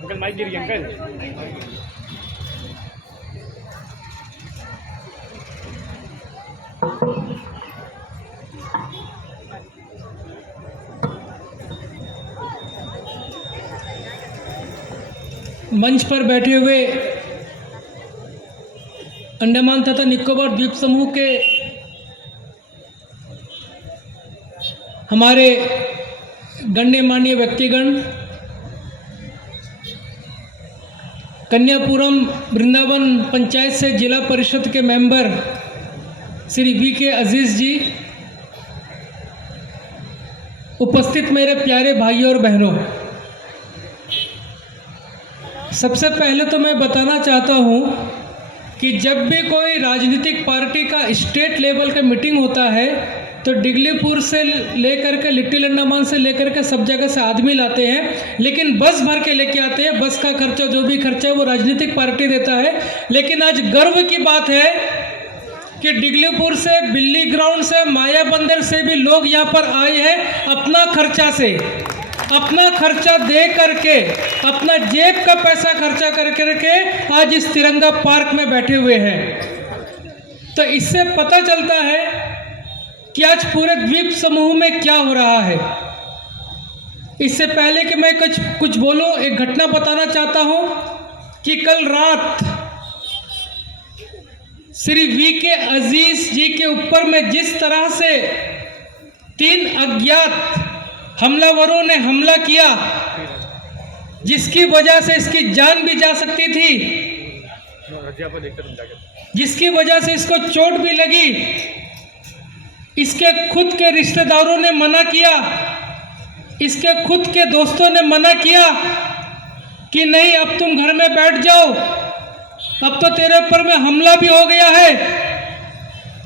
अंकल माइक गिर गया अंकल। मंच पर बैठे हुए अंडमान तथा निकोबार द्वीप समूह के हमारे गण्यमान्य व्यक्तिगण, कन्यापुरम वृंदावन पंचायत से जिला परिषद के मेंबर श्री वी.के. अजीज जी, उपस्थित मेरे प्यारे भाइयों और बहनों, सबसे पहले तो मैं बताना चाहता हूँ कि जब भी कोई राजनीतिक पार्टी का स्टेट लेवल का मीटिंग होता है तो डिगलीपुर से लेकर के लिटिल अंडमान से लेकर के सब जगह से आदमी लाते हैं, लेकिन बस भर के लेके आते हैं। बस का खर्चा जो भी खर्चा है वो राजनीतिक पार्टी देता है। लेकिन आज गर्व की बात है कि डिगलीपुर से, बिल्ली ग्राउंड से, माया बंदर से भी लोग यहाँ पर आए हैं अपना खर्चा से, अपना खर्चा दे करके, अपना जेब का पैसा खर्चा कर करके आज इस तिरंगा पार्क में बैठे हुए हैं। तो इससे पता चलता है कि आज पूरे द्वीप समूह में क्या हो रहा है। इससे पहले कि मैं कुछ बोलूं, एक घटना बताना चाहता हूं कि कल रात श्री वी.के. अजीज जी के ऊपर में जिस तरह से 3 अज्ञात हमलावरों ने हमला किया, जिसकी वजह से इसकी जान भी जा सकती थी, जिसकी वजह से इसको चोट भी लगी, इसके खुद के रिश्तेदारों ने मना किया, इसके खुद के दोस्तों ने मना किया कि नहीं अब तुम घर में बैठ जाओ, अब तो तेरे ऊपर में हमला भी हो गया है,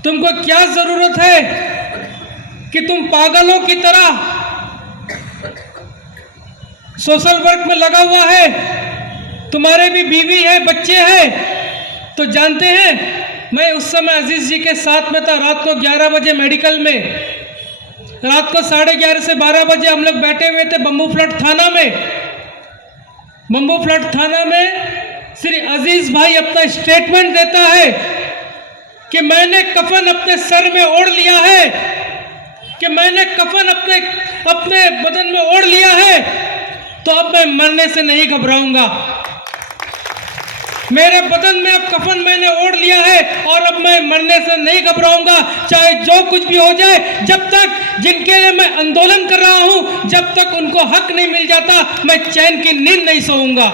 तुमको क्या जरूरत है कि तुम पागलों की तरह सोशल वर्क में लगा हुआ है, तुम्हारे भी बीवी है, बच्चे हैं। तो जानते हैं, मैं उस समय अजीज जी के साथ में था। रात को 11 बजे मेडिकल में, रात को 11:30 से 12 बजे हम लोग बैठे हुए थे बम्बू फ्लैट थाना में। बम्बू फ्लैट थाना में श्री अजीज भाई अपना स्टेटमेंट देता है कि मैंने कफन अपने सर में ओढ़ लिया है, कि मैंने कफन अपने बदन में ओढ़ लिया है, तो अब मैं मरने से नहीं घबराऊंगा। मेरे बदन में अब कफन मैंने ओढ़ लिया है और अब मैं मरने से नहीं घबराऊंगा, चाहे जो कुछ भी हो जाए। जब तक जिनके लिए मैं आंदोलन कर रहा हूं, जब तक उनको हक नहीं मिल जाता, मैं चैन की नींद नहीं सोऊंगा।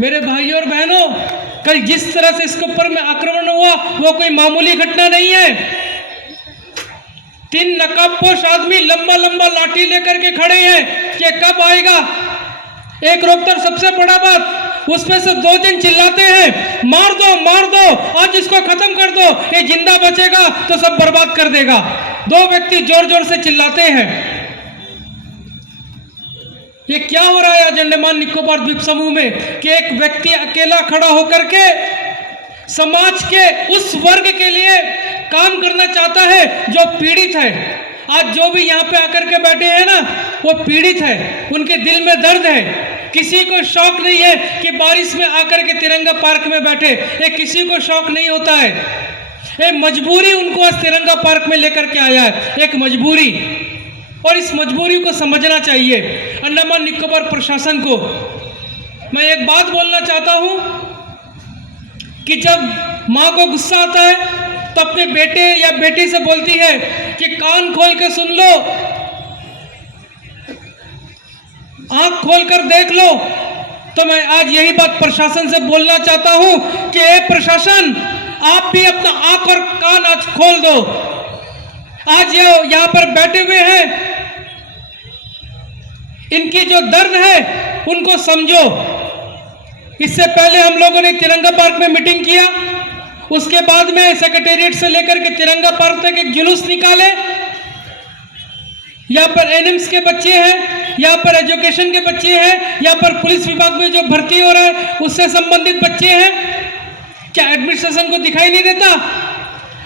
मेरे भाइयों और बहनों, कल जिस तरह से इसके ऊपर में आक्रमण हुआ वो कोई मामूली घटना नहीं है। 3 नकाबपोश आदमी लंबा लंबा लाठी लेकर के खड़े हैं कि कब आएगा। एक रोकता, सबसे बड़ा बात, उसमें से 2 जन चिल्लाते हैं मार दो, आज इसको खत्म कर दो, ये जिंदा बचेगा तो सब बर्बाद कर देगा। 2 व्यक्ति जोर जोर से चिल्लाते हैं। ये क्या हो रहा है आज अंडमान निकोबार द्वीप समूह में कि एक व्यक्ति अकेला खड़ा होकर के समाज के उस वर्ग के लिए काम करना चाहता है जो पीड़ित है। आज जो भी यहाँ पे आकर के बैठे हैं ना, वो पीड़ित है, उनके दिल में दर्द है। किसी को शौक नहीं है कि बारिश में आकर के तिरंगा पार्क में बैठे, ये किसी को शौक नहीं होता है। ये मजबूरी उनको आज तिरंगा पार्क में लेकर के आया है, एक मजबूरी, और इस मजबूरी को समझना चाहिए अंडमान निकोबार प्रशासन को। मैं एक बात बोलना चाहता हूं कि जब माँ को गुस्सा आता है तो अपने बेटे या बेटी से बोलती है कि कान खोल के सुन लो, आंख खोलकर देख लो। तो मैं आज यही बात प्रशासन से बोलना चाहता हूं कि ए प्रशासन, आप भी अपना आंख और कान आज खोल दो। आज ये यहां पर बैठे हुए हैं, इनकी जो दर्द है उनको समझो। इससे पहले हम लोगों ने तिरंगा पार्क में मीटिंग किया, उसके बाद में सेक्रेटेरिएट से लेकर के तिरंगा पार्क तक एक जुलूस निकाले। यहाँ पर एनिम्स के बच्चे हैं, यहाँ पर एजुकेशन के बच्चे हैं, यहाँ पर पुलिस विभाग में जो भर्ती हो रहा है उससे संबंधित बच्चे हैं। क्या एडमिनिस्ट्रेशन को दिखाई नहीं देता?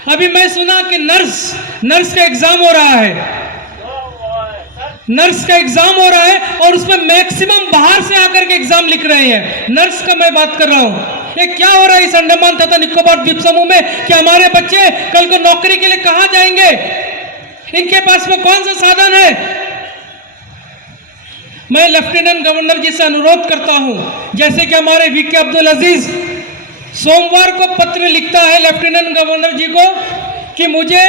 अभी मैं सुना कि नर्स का एग्जाम हो रहा है, नर्स का एग्जाम हो रहा है और उसमें मैक्सिमम बाहर से आकर के एग्जाम लिख रहे हैं। नर्स का मैं बात कर रहा हूं। ये क्या हो रहा है इस अंडमान तथा निकोबार द्वीप समूह में कि हमारे बच्चे कल को नौकरी के लिए कहां जाएंगे? इनके पास में कौन सा साधन है? मैं लेफ्टिनेंट गवर्नर जी से अनुरोध करता हूं, जैसे कि हमारे वीके अब्दुल अजीज सोमवार को पत्र लिखता है लेफ्टिनेंट गवर्नर जी को कि मुझे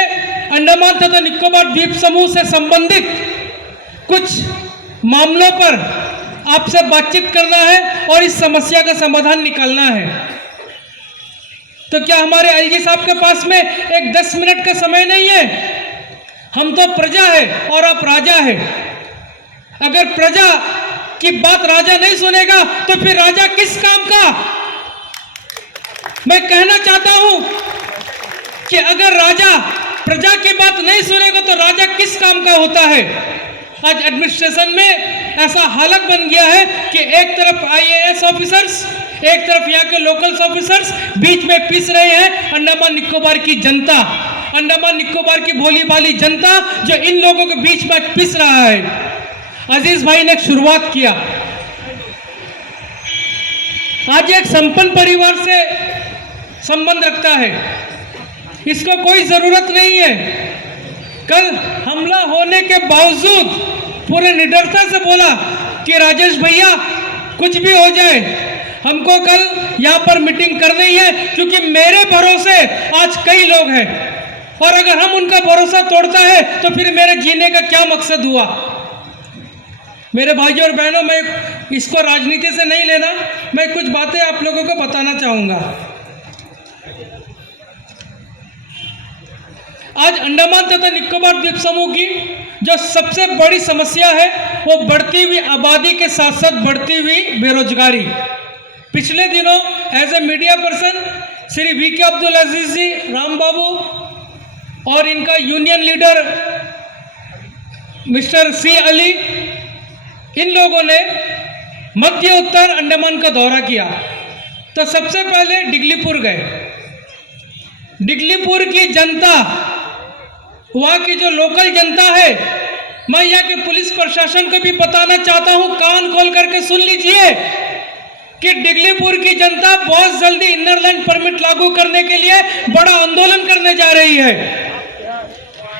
अंडमान तथा निकोबार द्वीप समूह से संबंधित कुछ मामलों पर आपसे बातचीत करना है और इस समस्या का समाधान निकालना है। तो क्या हमारे एलजी साहब के पास में एक 10 मिनट का समय नहीं है? हम तो प्रजा है और आप राजा है। अगर प्रजा की बात राजा नहीं सुनेगा तो फिर राजा किस काम का? मैं कहना चाहता हूं कि अगर राजा प्रजा की बात नहीं सुनेगा तो राजा किस काम का होता है? आज एडमिनिस्ट्रेशन में ऐसा हालत बन गया है कि एक तरफ आईएएस ऑफिसर्स, एक तरफ यहाँ के लोकल ऑफिसर्स बीच में पिस रहे हैं अंडमान निकोबार की जनता, अंडमान निकोबार की भोली भाली जनता जो इन लोगों के बीच में पिस रहा है। अजीज भाई ने शुरुआत किया, आज एक संपन्न परिवार से संबंध रखता है, इसको कोई जरूरत नहीं है। कल हमला होने के बावजूद पूरे निडरता से बोला कि राजेश भैया कुछ भी हो जाए, हमको कल यहाँ पर मीटिंग करनी है क्योंकि मेरे भरोसे आज कई लोग हैं और अगर हम उनका भरोसा तोड़ता है तो फिर मेरे जीने का क्या मकसद हुआ? मेरे भाइयों और बहनों, मैं इसको राजनीति से नहीं लेना, मैं कुछ बातें आप लोगों को बताना चाहूँगा। आज अंडमान तथा निकोबार द्वीप समूह की जो सबसे बड़ी समस्या है वो बढ़ती हुई आबादी के साथ साथ बढ़ती हुई बेरोजगारी। पिछले दिनों as a media person Shri VK Abdul Aziz ji, Ram Babu और इनका union leader mister C Ali, इन लोगों ने मध्य उत्तर अंडमान का दौरा किया। तो सबसे पहले डिगलीपुर गए। डिगलीपुर की जनता, वहाँ की जो लोकल जनता है, मैं यहाँ के पुलिस प्रशासन को भी बताना चाहता हूँ, कान खोल करके सुन लीजिए कि डिगलीपुर की जनता बहुत जल्दी इनर लाइन परमिट लागू करने के लिए बड़ा आंदोलन करने जा रही है,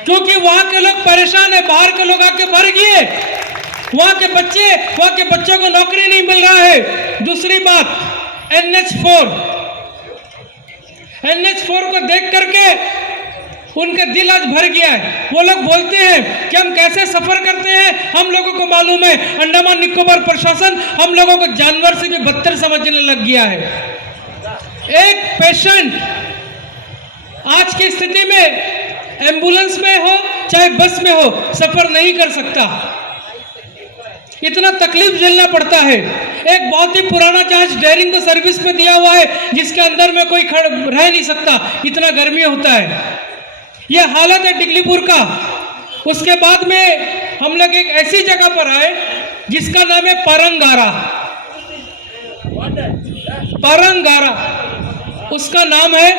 क्योंकि वहाँ के लोग परेशान है, बाहर के लोग आके भर गए, वहाँ के बच्चों को नौकरी नहीं मिल रहा है। दूसरी बात, NH4 को देख करके उनका दिल आज भर गया है। वो लोग बोलते हैं कि हम कैसे सफर करते हैं, हम लोगों को मालूम है। अंडमान निकोबार प्रशासन हम लोगों को जानवर से भी बदतर समझने लग गया है। एक पेशेंट आज की स्थिति में एम्बुलेंस में हो चाहे बस में हो सफर नहीं कर सकता, इतना तकलीफ झेलना पड़ता है। एक बहुत ही पुराना जहाज डेयरिंग को सर्विस में दिया हुआ है जिसके अंदर में कोई रह नहीं सकता, इतना गर्मी होता है। यह हालत है डिगलीपुर का। उसके बाद में हम लोग एक ऐसी जगह पर आए जिसका नाम है पारंगारा। पारंगारा उसका नाम है।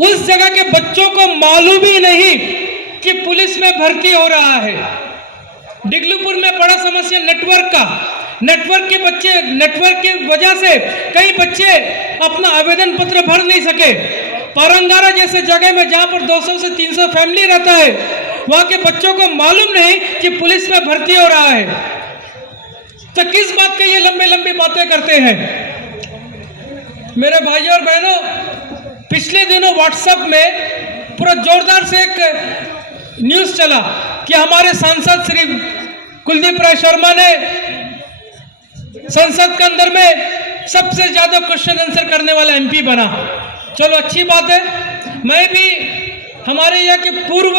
उस जगह के बच्चों को मालूम ही नहीं कि पुलिस में भर्ती हो रहा है। डिगलीपुर में बड़ा समस्या नेटवर्क का। नेटवर्क की वजह से कई बच्चे अपना आवेदन पत्र भर नहीं सके। पारंगारा जैसे जगह में जहां पर 200 से 300 फैमिली रहता है, वहां के बच्चों को मालूम नहीं कि पुलिस में भर्ती हो रहा है। तो किस बात के ये लंबी लंबी बातें करते हैं। मेरे भाइयों और बहनों, पिछले दिनों व्हाट्सएप में पूरा जोरदार से एक न्यूज चला कि हमारे सांसद श्री कुलदीप राय शर्मा ने संसद के अंदर में सबसे ज्यादा क्वेश्चन आंसर करने वाला एमपी बना। चलो अच्छी बात है। मैं भी हमारे यहाँ के पूर्व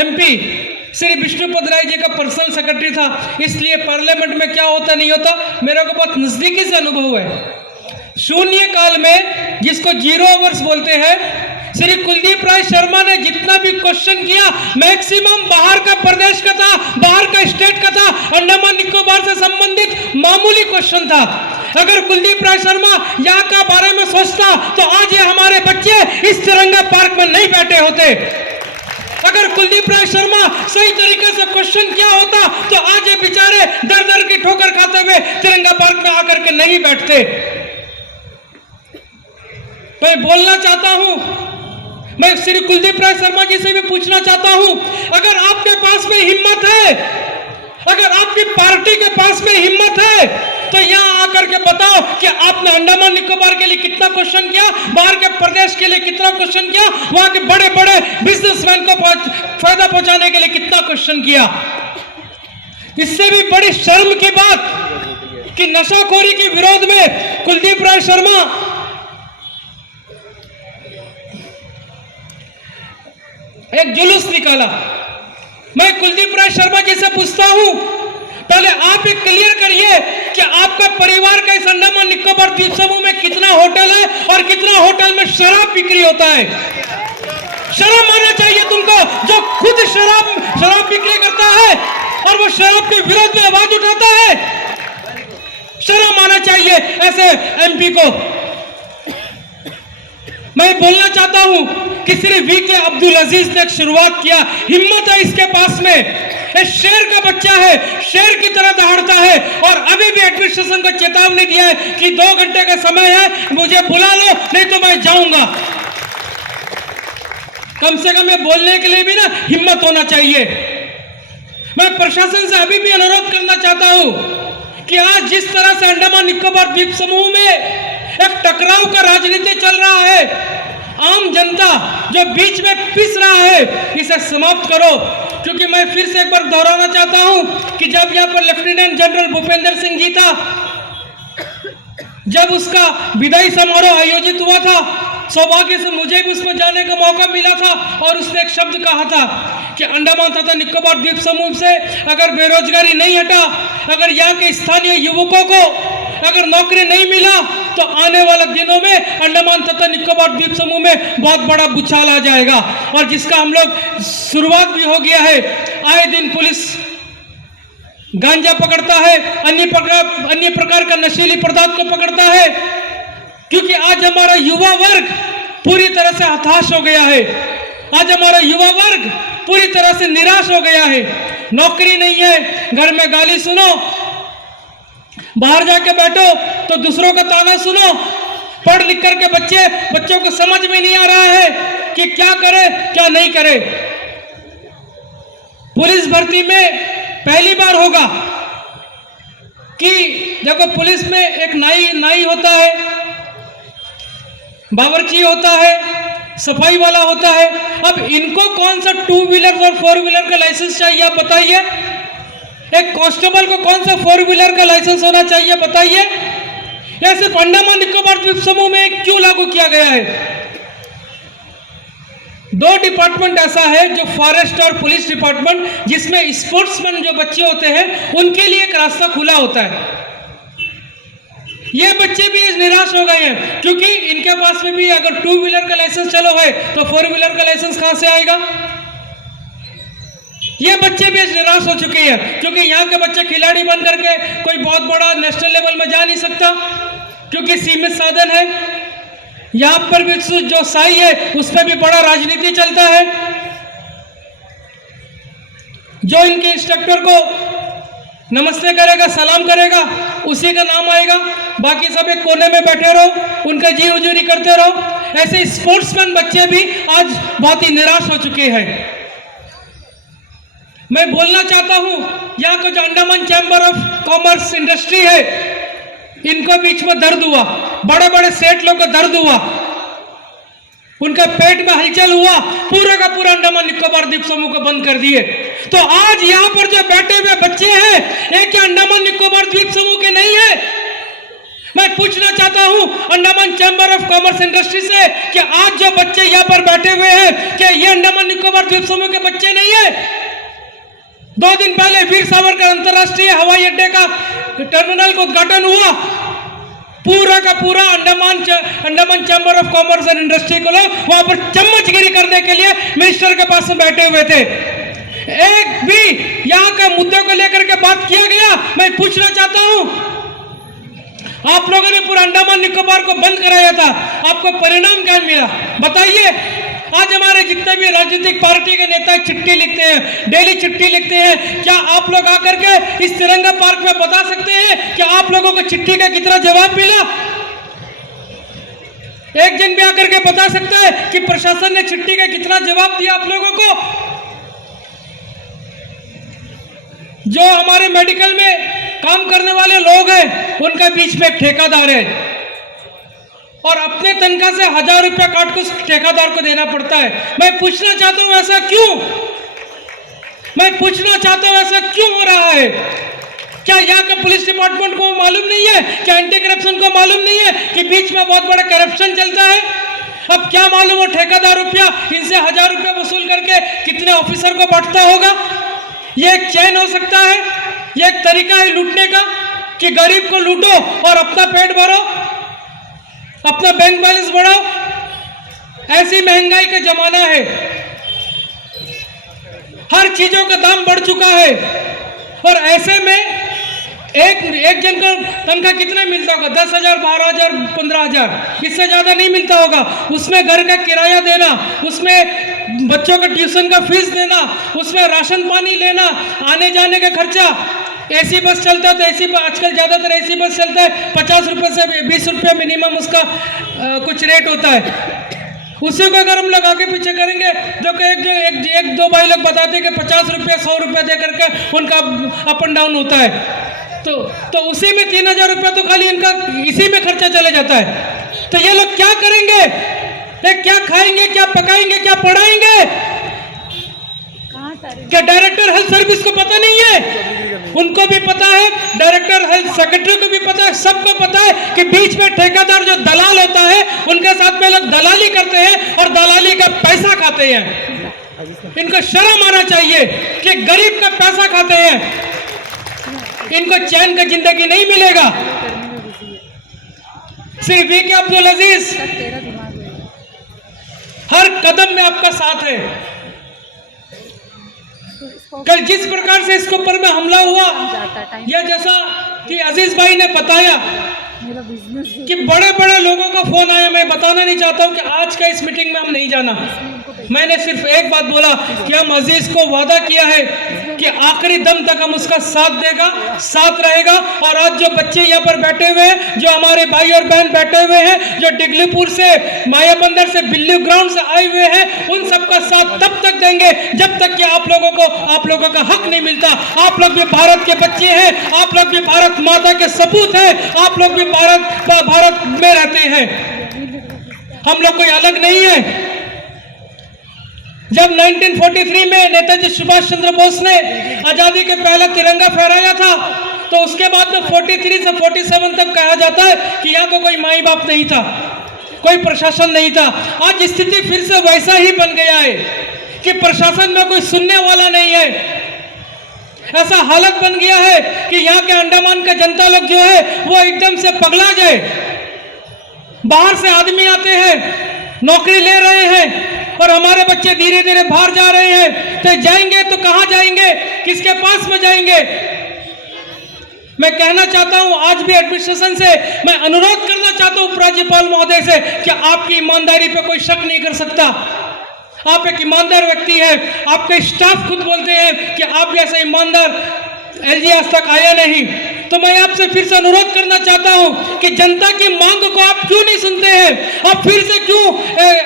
एमपी श्री विष्णुपद राय जी का पर्सनल सेक्रेटरी था, इसलिए पार्लियामेंट में क्या होता नहीं होता मेरे को बहुत नजदीकी से अनुभव है। शून्य काल में जिसको 0 आवर्स बोलते हैं, श्री कुलदीप राय शर्मा ने जितना भी क्वेश्चन किया मैक्सिमम बाहर का प्रदेश का था, बाहर का स्टेट का था, अंडमान निकोबार से संबंधित मामूली क्वेश्चन था। अगर कुलदीप राय शर्मा यहाँ का बारे में सोचता तो आज ये हमारे बच्चे इस तिरंगा पार्क में नहीं बैठे होते। अगर कुलदीप राय शर्मा सही तरीके से क्वेश्चन किया होता तो आज ये बेचारे दर दर की ठोकर खाते हुए तिरंगा पार्क में आकर के नहीं बैठते। मैं बोलना चाहता हूं, मैं श्री कुलदीप राय शर्मा जी से भी पूछना चाहता हूं, अगर आपके पास में हिम्मत है, अगर आपकी पार्टी के पास में हिम्मत है तो यहां आकर के बताओ कि आपने अंडमान निकोबार के लिए कितना क्वेश्चन किया, बाहर के प्रदेश के लिए कितना क्वेश्चन किया, वहां के बड़े बड़े बिजनेसमैन को फायदा पहुंचाने के लिए कितना क्वेश्चन किया। इससे भी बड़ी शर्म की बात कि नशाखोरी के विरोध में कुलदीप राय शर्मा एक जुलूस निकाला। मैं कुलदीप राय शर्मा जी से पूछता हूं, पहले आप ये क्लियर करिए कि आपका परिवार का इस अंडमान निकोबार द्वीप समूह में कितना होटल है और कितना होटल में शराब बिक्री होता है। शर्म आना चाहिए तुमको, जो खुद शराब बिक्री करता है और वो शराब के विरोध में आवाज उठाता है। शर्म आना चाहिए ऐसे एमपी को। मैं बोलना चाहता हूं कि श्री वीके अब्दुल अजीज ने शुरुआत किया, हिम्मत है इसके पास में, ये शेर का बच्चा है, शेर की तरह दहाड़ता है और अभी भी एडमिनिस्ट्रेशन को चेतावनी दिया है कि 2 घंटे का समय है, मुझे बुला लो नहीं तो मैं जाऊंगा। कम से कम ये बोलने के लिए भी ना हिम्मत होना चाहिए। मैं प्रशासन से अभी भी अनुरोध करना चाहता हूं कि आज जिस तरह से अंडमान निकोबार द्वीप समूह में एक टकराव का राजनीति चल रहा है, आम जनता जो बीच में पिस रहा है, इसे समाप्त करो। क्योंकि मैं फिर से एक बार दोहराना चाहता हूं कि जब यहां पर लेफ्टिनेंट जनरल भूपेंद्र सिंह जी था, जब उसका विदाई समारोह आयोजित हुआ था, सौभाग्य से मुझे भी उसमें जाने का मौका मिला था और उसने एक शब्द कहा था कि अंडमान तथा निकोबार द्वीप समूह से अगर बेरोजगारी नहीं हटा, अगर यहाँ के स्थानीय युवकों को अगर नौकरी नहीं मिला तो आने वाले दिनों में अंडमान तथा निकोबार द्वीप समूह में बहुत बड़ा भूचाल आ जाएगा। और जिसका हम लोग शुरुआत भी हो गया है। आए दिन पुलिस गांजा पकड़ता है, अन्य प्रकार का नशीली पदार्थ को पकड़ता है, क्योंकि आज हमारा युवा वर्ग पूरी तरह से हताश हो गया है। आज हमारा युवा वर्ग पूरी तरह से निराश हो गया है। नौकरी नहीं है, घर में गाली सुनो, बाहर जाके बैठो तो दूसरों का ताना सुनो। पढ़ लिख करके बच्चों को समझ में नहीं आ रहा है कि क्या करे क्या नहीं करे। पुलिस भर्ती में पहली बार होगा कि देखो, पुलिस में एक नाई होता है, बावर्ची होता है, सफाई वाला होता है। अब इनको कौन सा 2 व्हीलर और 4 व्हीलर का लाइसेंस चाहिए, आप बताइए। एक कांस्टेबल को कौन सा 4 व्हीलर का लाइसेंस होना चाहिए, बताइए। यह सिर्फ अंडमान निकोबार द्वीप समूह में क्यों लागू किया गया है? 2 डिपार्टमेंट ऐसा है जो फॉरेस्ट और पुलिस डिपार्टमेंट, जिसमें स्पोर्ट्समैन जो बच्चे होते हैं उनके लिए एक रास्ता खुला होता है। ये बच्चे भी निराश हो गए हैं क्योंकि इनके पास में भी अगर 2 व्हीलर का लाइसेंस चलो है तो 4 व्हीलर का लाइसेंस कहां से आएगा? ये बच्चे भी निराश हो चुके हैं क्योंकि यहाँ के बच्चे खिलाड़ी बन करके कोई बहुत बड़ा नेशनल लेवल में जा नहीं सकता क्योंकि सीमित साधन है। यहाँ पर भी जो साई है उस पर भी बड़ा राजनीति चलता है। जो इनके इंस्ट्रक्टर को नमस्ते करेगा, सलाम करेगा, उसी का नाम आएगा, बाकी सब एक कोने में बैठे रहो, उनका जी हुजूरी करते रहो। ऐसे स्पोर्ट्समैन बच्चे भी आज बहुत ही निराश हो चुके हैं। मैं बोलना चाहता हूं, यहाँ का जो Andaman chamber of commerce industry है, इनको बीच में दर्द हुआ, बड़े बड़े सेठ लोग को दर्द हुआ, उनका पेट में हलचल हुआ, पूरा का पूरा अंडमान निकोबार द्वीप समूह को बंद कर दिए। तो आज यहाँ पर जो बैठे हुए बच्चे हैं, एक अंडमान निकोबार द्वीप समूह के नहीं है। मैं पूछना चाहता हूं Andaman chamber of commerce industry से कि आज जो बच्चे यहाँ पर बैठे हुए हैं, क्या ये अंडमान निकोबार द्वीप समूह के बच्चे नहीं है? 2 दिन पहले वीर सावरकर अंतर्राष्ट्रीय हवाई अड्डे का टर्मिनल का उद्घाटन हुआ, पूरा का पूरा Andaman chamber of commerce and industry के लोग वहां पर चम्मचगिरी करने के लिए मिनिस्टर के पास में बैठे हुए थे। एक भी यहाँ के मुद्दे को लेकर के बात किया गया? मैं पूछना चाहता हूं, आप लोगों ने पूरा अंडमान निकोबार को बंद कराया था, आपको परिणाम क्या मिला बताइए। आज हमारे जितने भी राजनीतिक पार्टी के नेता चिट्ठी लिखते हैं, डेली चिट्ठी लिखते हैं, क्या आप लोग आकर के इस तिरंगा पार्क में बता सकते हैं कि आप लोगों को चिट्ठी का कितना जवाब मिला? एक जन भी आकर के बता सकता है कि प्रशासन ने चिट्ठी का कितना जवाब दिया आप लोगों को? जो हमारे मेडिकल में काम करने वाले लोग हैं, उनका बीच में एक ठेकेदार है और अपने तनख्वाह से 1000 रुपया काट के उस ठेकेदार को देना पड़ता है। मैं पूछना चाहता हूं ऐसा क्यों? मैं पूछना चाहता हूं ऐसा क्यों हो रहा है? क्या यहाँ का पुलिस डिपार्टमेंट को मालूम नहीं है? क्या एंटी करप्शन को मालूम नहीं है कि बीच में बहुत बड़ा करप्शन चलता है? अब क्या मालूम हो ठेकेदार रुपया इनसे 1000 रुपया वसूल करके कितने ऑफिसर को बांटता होगा? ये एक चैन हो सकता है? ये एक तरीका है लूटने का कि गरीब को लूटो और अपना पेट भरो, अपना बैंक बैलेंस बढ़ाओ। ऐसी महंगाई का जमाना है, हर चीजों का दाम बढ़ चुका है और ऐसे में एक जन का तनख्वाह कितना मिलता होगा? 10,000, 12,000, 15,000, इससे ज्यादा नहीं मिलता होगा। उसमें घर का किराया देना, उसमें बच्चों का ट्यूशन का फीस देना, उसमें राशन पानी लेना, आने जाने का खर्चा। एसी बस चलता है तो एसी बस, आजकल ज़्यादातर एसी बस चलता है, 50 रुपये से 20 रुपये मिनिमम उसका कुछ रेट होता है। उसी को अगर हम लोग आगे पीछे करेंगे, जो कि एक दो भाई लोग बताते हैं कि 50 रुपये 100 रुपये दे करके उनका अप एंड डाउन होता है, तो उसी में 3000 रुपये तो खाली इनका इसी में खर्चा चले जाता है। तो ये लोग क्या करेंगे? ये क्या खाएंगे, क्या पकाएंगे, क्या पढ़ाएंगे? क्या डायरेक्टर हेल्थ सर्विस को पता नहीं है? उनको भी पता है, डायरेक्टर हेल्थ सेक्रेटरी को भी पता है, सबको पता है कि बीच में ठेकेदार जो दलाल होता है उनके साथ में लोग दलाली करते हैं और दलाली का पैसा खाते हैं। इनको शर्म आना चाहिए कि गरीब का पैसा खाते हैं। इनको चैन का जिंदगी नहीं मिलेगा। श्री वीके अब्दुल अजीज हर कदम में आपका साथ है। कल जिस प्रकार से इसके ऊपर में हमला हुआ, या जैसा कि अजीज भाई ने बताया कि बड़े बड़े लोगों का फोन आया, मैं बताना नहीं चाहता हूं कि आज का इस मीटिंग में हम नहीं जाना। मैंने सिर्फ एक बात बोला कि हम अजीज को वादा किया है कि आखिरी दम तक हम उसका साथ देगा, साथ रहेगा। और आज जो बच्चे यहाँ पर बैठे हुए हैं, जो हमारे भाई और बहन बैठे हुए हैं, जो डिगलीपुर से, मायाबंदर से, बिल्ली ग्राउंड से आए हुए हैं, उन सबका साथ तब तक देंगे जब तक कि आप लोगों का हक नहीं मिलता। आप लोग भी भारत के बच्चे हैं, आप लोग भी भारत माता के सपूत हैं, आप लोग भी भारत में रहते हैं। हम लोग कोई अलग नहीं है। जब 1943 में नेताजी सुभाष चंद्र बोस ने आजादी के पहला तिरंगा फहराया था, तो उसके बाद में 43 से 47 तक कहा जाता है कि यहाँ को कोई माई बाप नहीं था, कोई प्रशासन नहीं था। आज स्थिति फिर से वैसा ही बन गया है कि प्रशासन में कोई सुनने वाला नहीं है। ऐसा हालत बन गया है कि यहाँ के अंडमान का जनता लोग जो है वो एकदम से पगला जाए। बाहर से आदमी आते हैं, नौकरी ले रहे हैं और हमारे बच्चे धीरे धीरे बाहर जा रहे हैं। तो जाएंगे तो कहाँ जाएंगे, किसके पास में जाएंगे? मैं कहना चाहता हूं, आज भी एडमिनिस्ट्रेशन से मैं अनुरोध करना चाहता हूं उपराज्यपाल महोदय से कि आपकी ईमानदारी पे कोई शक नहीं कर सकता। आप एक ईमानदार व्यक्ति हैं, आपके स्टाफ खुद बोलते हैं कि आप जैसा ईमानदार एलजी आज तक आया नहीं। तो मैं आपसे फिर से अनुरोध करना चाहता हूं कि जनता की मांग को आप क्यों नहीं सुनते हैं? आप फिर से क्यों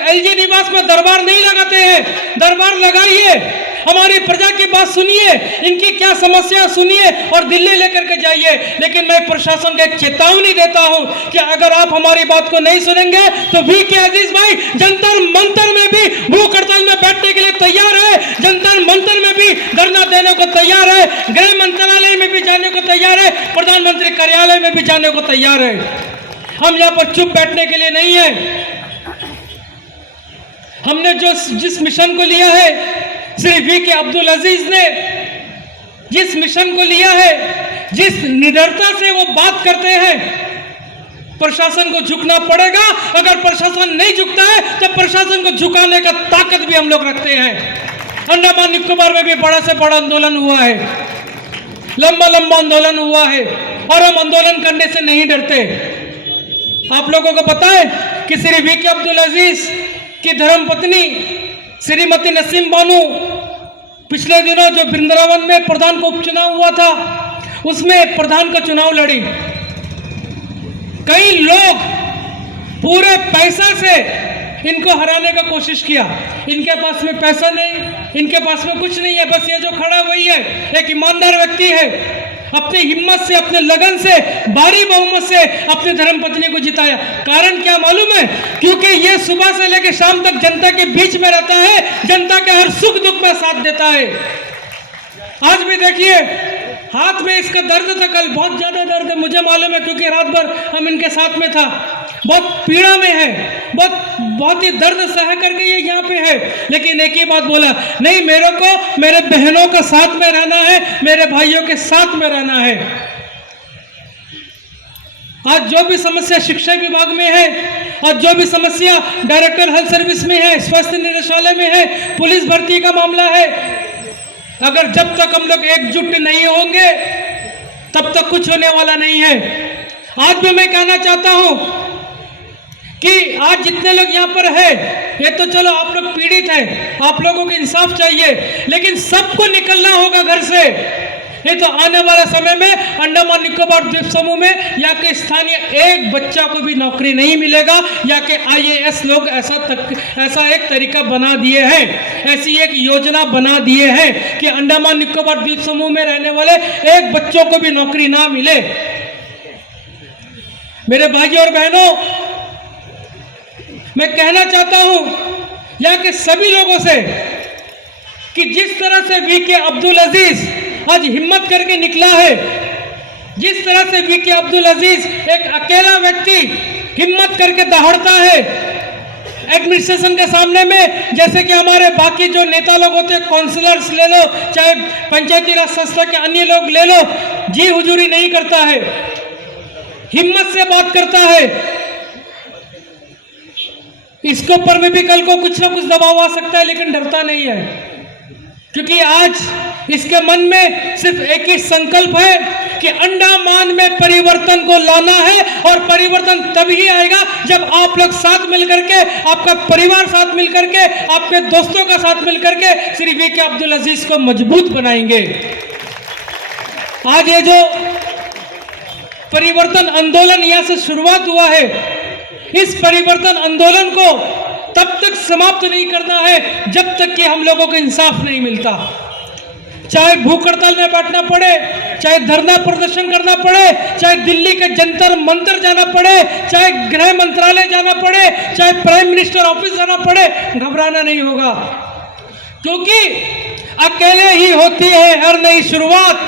एलजी निवास में दरबार नहीं लगाते हैं? दरबार लगाइए, हमारी प्रजा की बात सुनिए, इनकी क्या समस्या सुनिए और दिल्ली लेकर के जाइए। लेकिन मैं प्रशासन को एक चेतावनी देता हूं कि अगर आप हमारी बात को नहीं सुनेंगे तो वीके अजीज भाई जंतर मंतर में भी भूख हड़ताल में बैठने के लिए तैयार है, जंतर मंतर में भी धरना देने को तैयार है, गृह मंत्रालय में भी जाने को तैयार है, प्रधानमंत्री कार्यालय में भी जाने को तैयार है। हम यहाँ पर चुप बैठने के लिए नहीं है। हमने जिस मिशन को लिया है, श्री वीके अब्दुल अजीज ने जिस मिशन को लिया है, जिस निडरता से वो बात करते हैं, प्रशासन को झुकना पड़ेगा। अगर प्रशासन नहीं झुकता है तो प्रशासन को झुकाने का ताकत भी हम लोग रखते हैं। अंडमान निकोबार में भी बड़ा से बड़ा आंदोलन हुआ है, लंबा आंदोलन हुआ है और हम आंदोलन करने से नहीं डरते। आप लोगों को पता है कि श्री वीके अब्दुल अजीज की धर्मपत्नी श्रीमती नसीम बानो पिछले दिनों जो वृंदावन में प्रधान का उपचुनाव हुआ था, उसमें प्रधान का चुनाव लड़ी। कई लोग पूरे पैसा से इनको हराने का कोशिश किया। इनके पास में पैसा नहीं, इनके पास में कुछ नहीं है, बस ये जो खड़ा वही है, एक ईमानदार व्यक्ति है। अपनी हिम्मत से, अपने लगन से, भारी बहुमत से अपनी धर्मपत्नी को जिताया। कारण क्या मालूम है? क्योंकि ये सुबह से लेकर शाम तक जनता के बीच में रहता है, जनता के हर सुख दुख में साथ देता है। आज भी देखिए हाथ में इसका दर्द था, कल बहुत ज्यादा दर्द है, मुझे मालूम है क्योंकि रात भर हम इनके साथ में था। बहुत पीड़ा में है, बहुत ही दर्द सह करके ये यहाँ पे है। लेकिन एक ही बात बोला, नहीं, मेरे को मेरे बहनों का साथ में रहना है, मेरे भाइयों के साथ में रहना है। आज जो भी समस्या शिक्षा विभाग में है और जो भी समस्या डायरेक्टर हेल्थ सर्विस में है, स्वास्थ्य निदेशालय में है, पुलिस भर्ती का मामला है, अगर जब तक हम लोग एकजुट नहीं होंगे तब तक कुछ होने वाला नहीं है। आज भी मैं कहना चाहता हूं कि आज जितने लोग यहाँ पर है, ये तो चलो आप लोग पीड़ित हैं, आप लोगों को इंसाफ चाहिए, लेकिन सबको निकलना होगा घर से। नहीं तो आने वाले समय में अंडमान निकोबार द्वीप समूह में या के स्थानीय एक बच्चा को भी नौकरी नहीं मिलेगा। या के IAS लोग ऐसा एक तरीका बना दिए हैं, ऐसी एक योजना बना दिए हैं कि अंडमान निकोबार द्वीप समूह में रहने वाले एक बच्चों को भी नौकरी ना मिले। मेरे भाइयों और बहनों, मैं कहना चाहता हूं यहाँ के सभी लोगों से कि जिस तरह से वीके अब्दुल अजीज आज हिम्मत करके निकला है, जिस तरह से वीके अब्दुल अजीज एक अकेला व्यक्ति हिम्मत करके दहाड़ता है एडमिनिस्ट्रेशन के सामने में, जैसे कि हमारे बाकी जो नेता लोग होते हैं, काउंसलर्स ले लो, चाहे पंचायती राज संस्था के अन्य लोग ले लो, जी हुजूरी नहीं करता है, हिम्मत से बात करता है। इसके ऊपर में भी कल को कुछ ना कुछ दबाव आ सकता है, लेकिन डरता नहीं है, क्योंकि आज इसके मन में सिर्फ एक ही संकल्प है कि अंडमान में परिवर्तन को लाना है। और परिवर्तन तभी आएगा जब आप लोग साथ मिलकर के, आपका परिवार साथ मिलकर के, आपके दोस्तों का साथ मिलकर के श्री वीके अब्दुल अजीज को मजबूत बनाएंगे। आज ये जो परिवर्तन आंदोलन यहां से शुरुआत हुआ है, इस परिवर्तन आंदोलन को तब तक समाप्त नहीं करना है जब तक कि हम लोगों को इंसाफ नहीं मिलता। चाहे भूख हड़ताल में बैठना पड़े, चाहे धरना प्रदर्शन करना पड़े, चाहे दिल्ली के जंतर मंतर जाना पड़े, चाहे गृह मंत्रालय जाना पड़े, चाहे प्राइम मिनिस्टर ऑफिस जाना पड़े, घबराना नहीं होगा। क्योंकि अकेले ही होती है हर नई शुरुआत,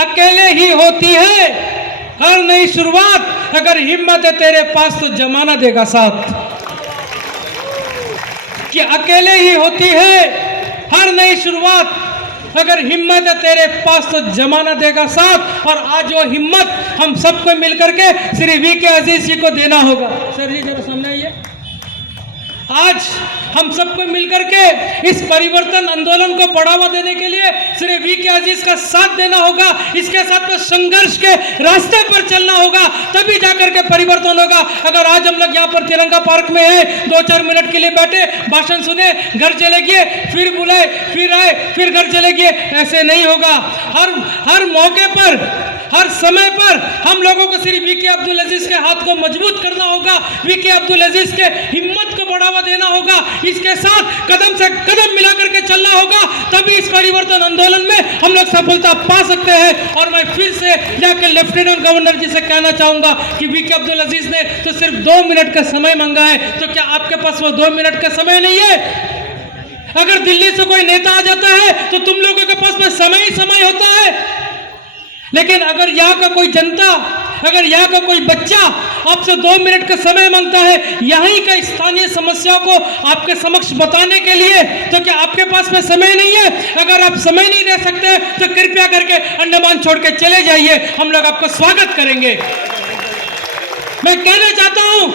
अकेले ही होती है हर नई शुरुआत। अगर हिम्मत है तेरे पास तो जमाना देगा साथ। कि अकेले ही होती है हर नई शुरुआत, अगर हिम्मत है तेरे पास तो जमाना देगा साथ। और आज वो हिम्मत हम सबको मिलकर के श्री वी.के. अजीज जी को देना होगा। सर जी जरा सामने आइए। आज हम सबको मिलकर के इस परिवर्तन आंदोलन को बढ़ावा देने के लिए श्री वी.के. अजीज का साथ देना होगा। इसके साथ में संघर्ष के रास्ते पर चलना होगा, तभी जाकर के परिवर्तन होगा। अगर आज हम लोग यहाँ पर तिरंगा पार्क में हैं, 2-4 मिनट के लिए बैठे, भाषण सुने, घर चले गए, फिर बुलाए, फिर आए, फिर घर चले गए, ऐसे नहीं होगा। हर मौके पर, हर समय पर हम लोगों को श्री वी.के. अब्दुल अजीज के हाथ को मजबूत करना होगा, वी.के. अब्दुल अजीज के हिम्मत को बढ़ावा देना होगा। इसके साथ कदम से कदम मिलाकर के चलना होगा, तभी इस परिवर्तन आंदोलन में हम लोग सफलता पा सकते हैं। और मैं फिर से जाकर लेफ्टिनेंट गवर्नर जी से कहना चाहूंगा कि वी.के. अब्दुल अजीज ने तो सिर्फ 2 मिनट का समय मांगा है, तो क्या आपके पास वो 2 मिनट का समय नहीं है? अगर दिल्ली से कोई नेता आ जाता है तो तुम लोगों के पास में समय ही समय होता है। लेकिन अगर यहाँ का कोई जनता, अगर यहाँ का कोई बच्चा आपसे 2 मिनट का समय मांगता है यहीं का स्थानीय समस्याओं को आपके समक्ष बताने के लिए, तो क्या आपके पास में समय नहीं है? अगर आप समय नहीं दे सकते तो कृपया करके अंडमान छोड़ के चले जाइए, हम लोग आपका स्वागत करेंगे। मैं कहना चाहता हूं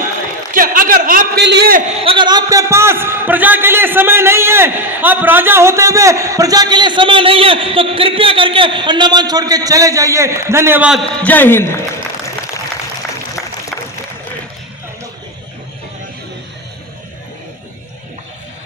कि अगर आपके लिए, अगर आपके पास प्रजा के लिए समय नहीं है, आप राजा होते हुए प्रजा के लिए समय नहीं है, तो कृपया करके अंडमान छोड़ के चले जाइए। धन्यवाद। जय हिंद।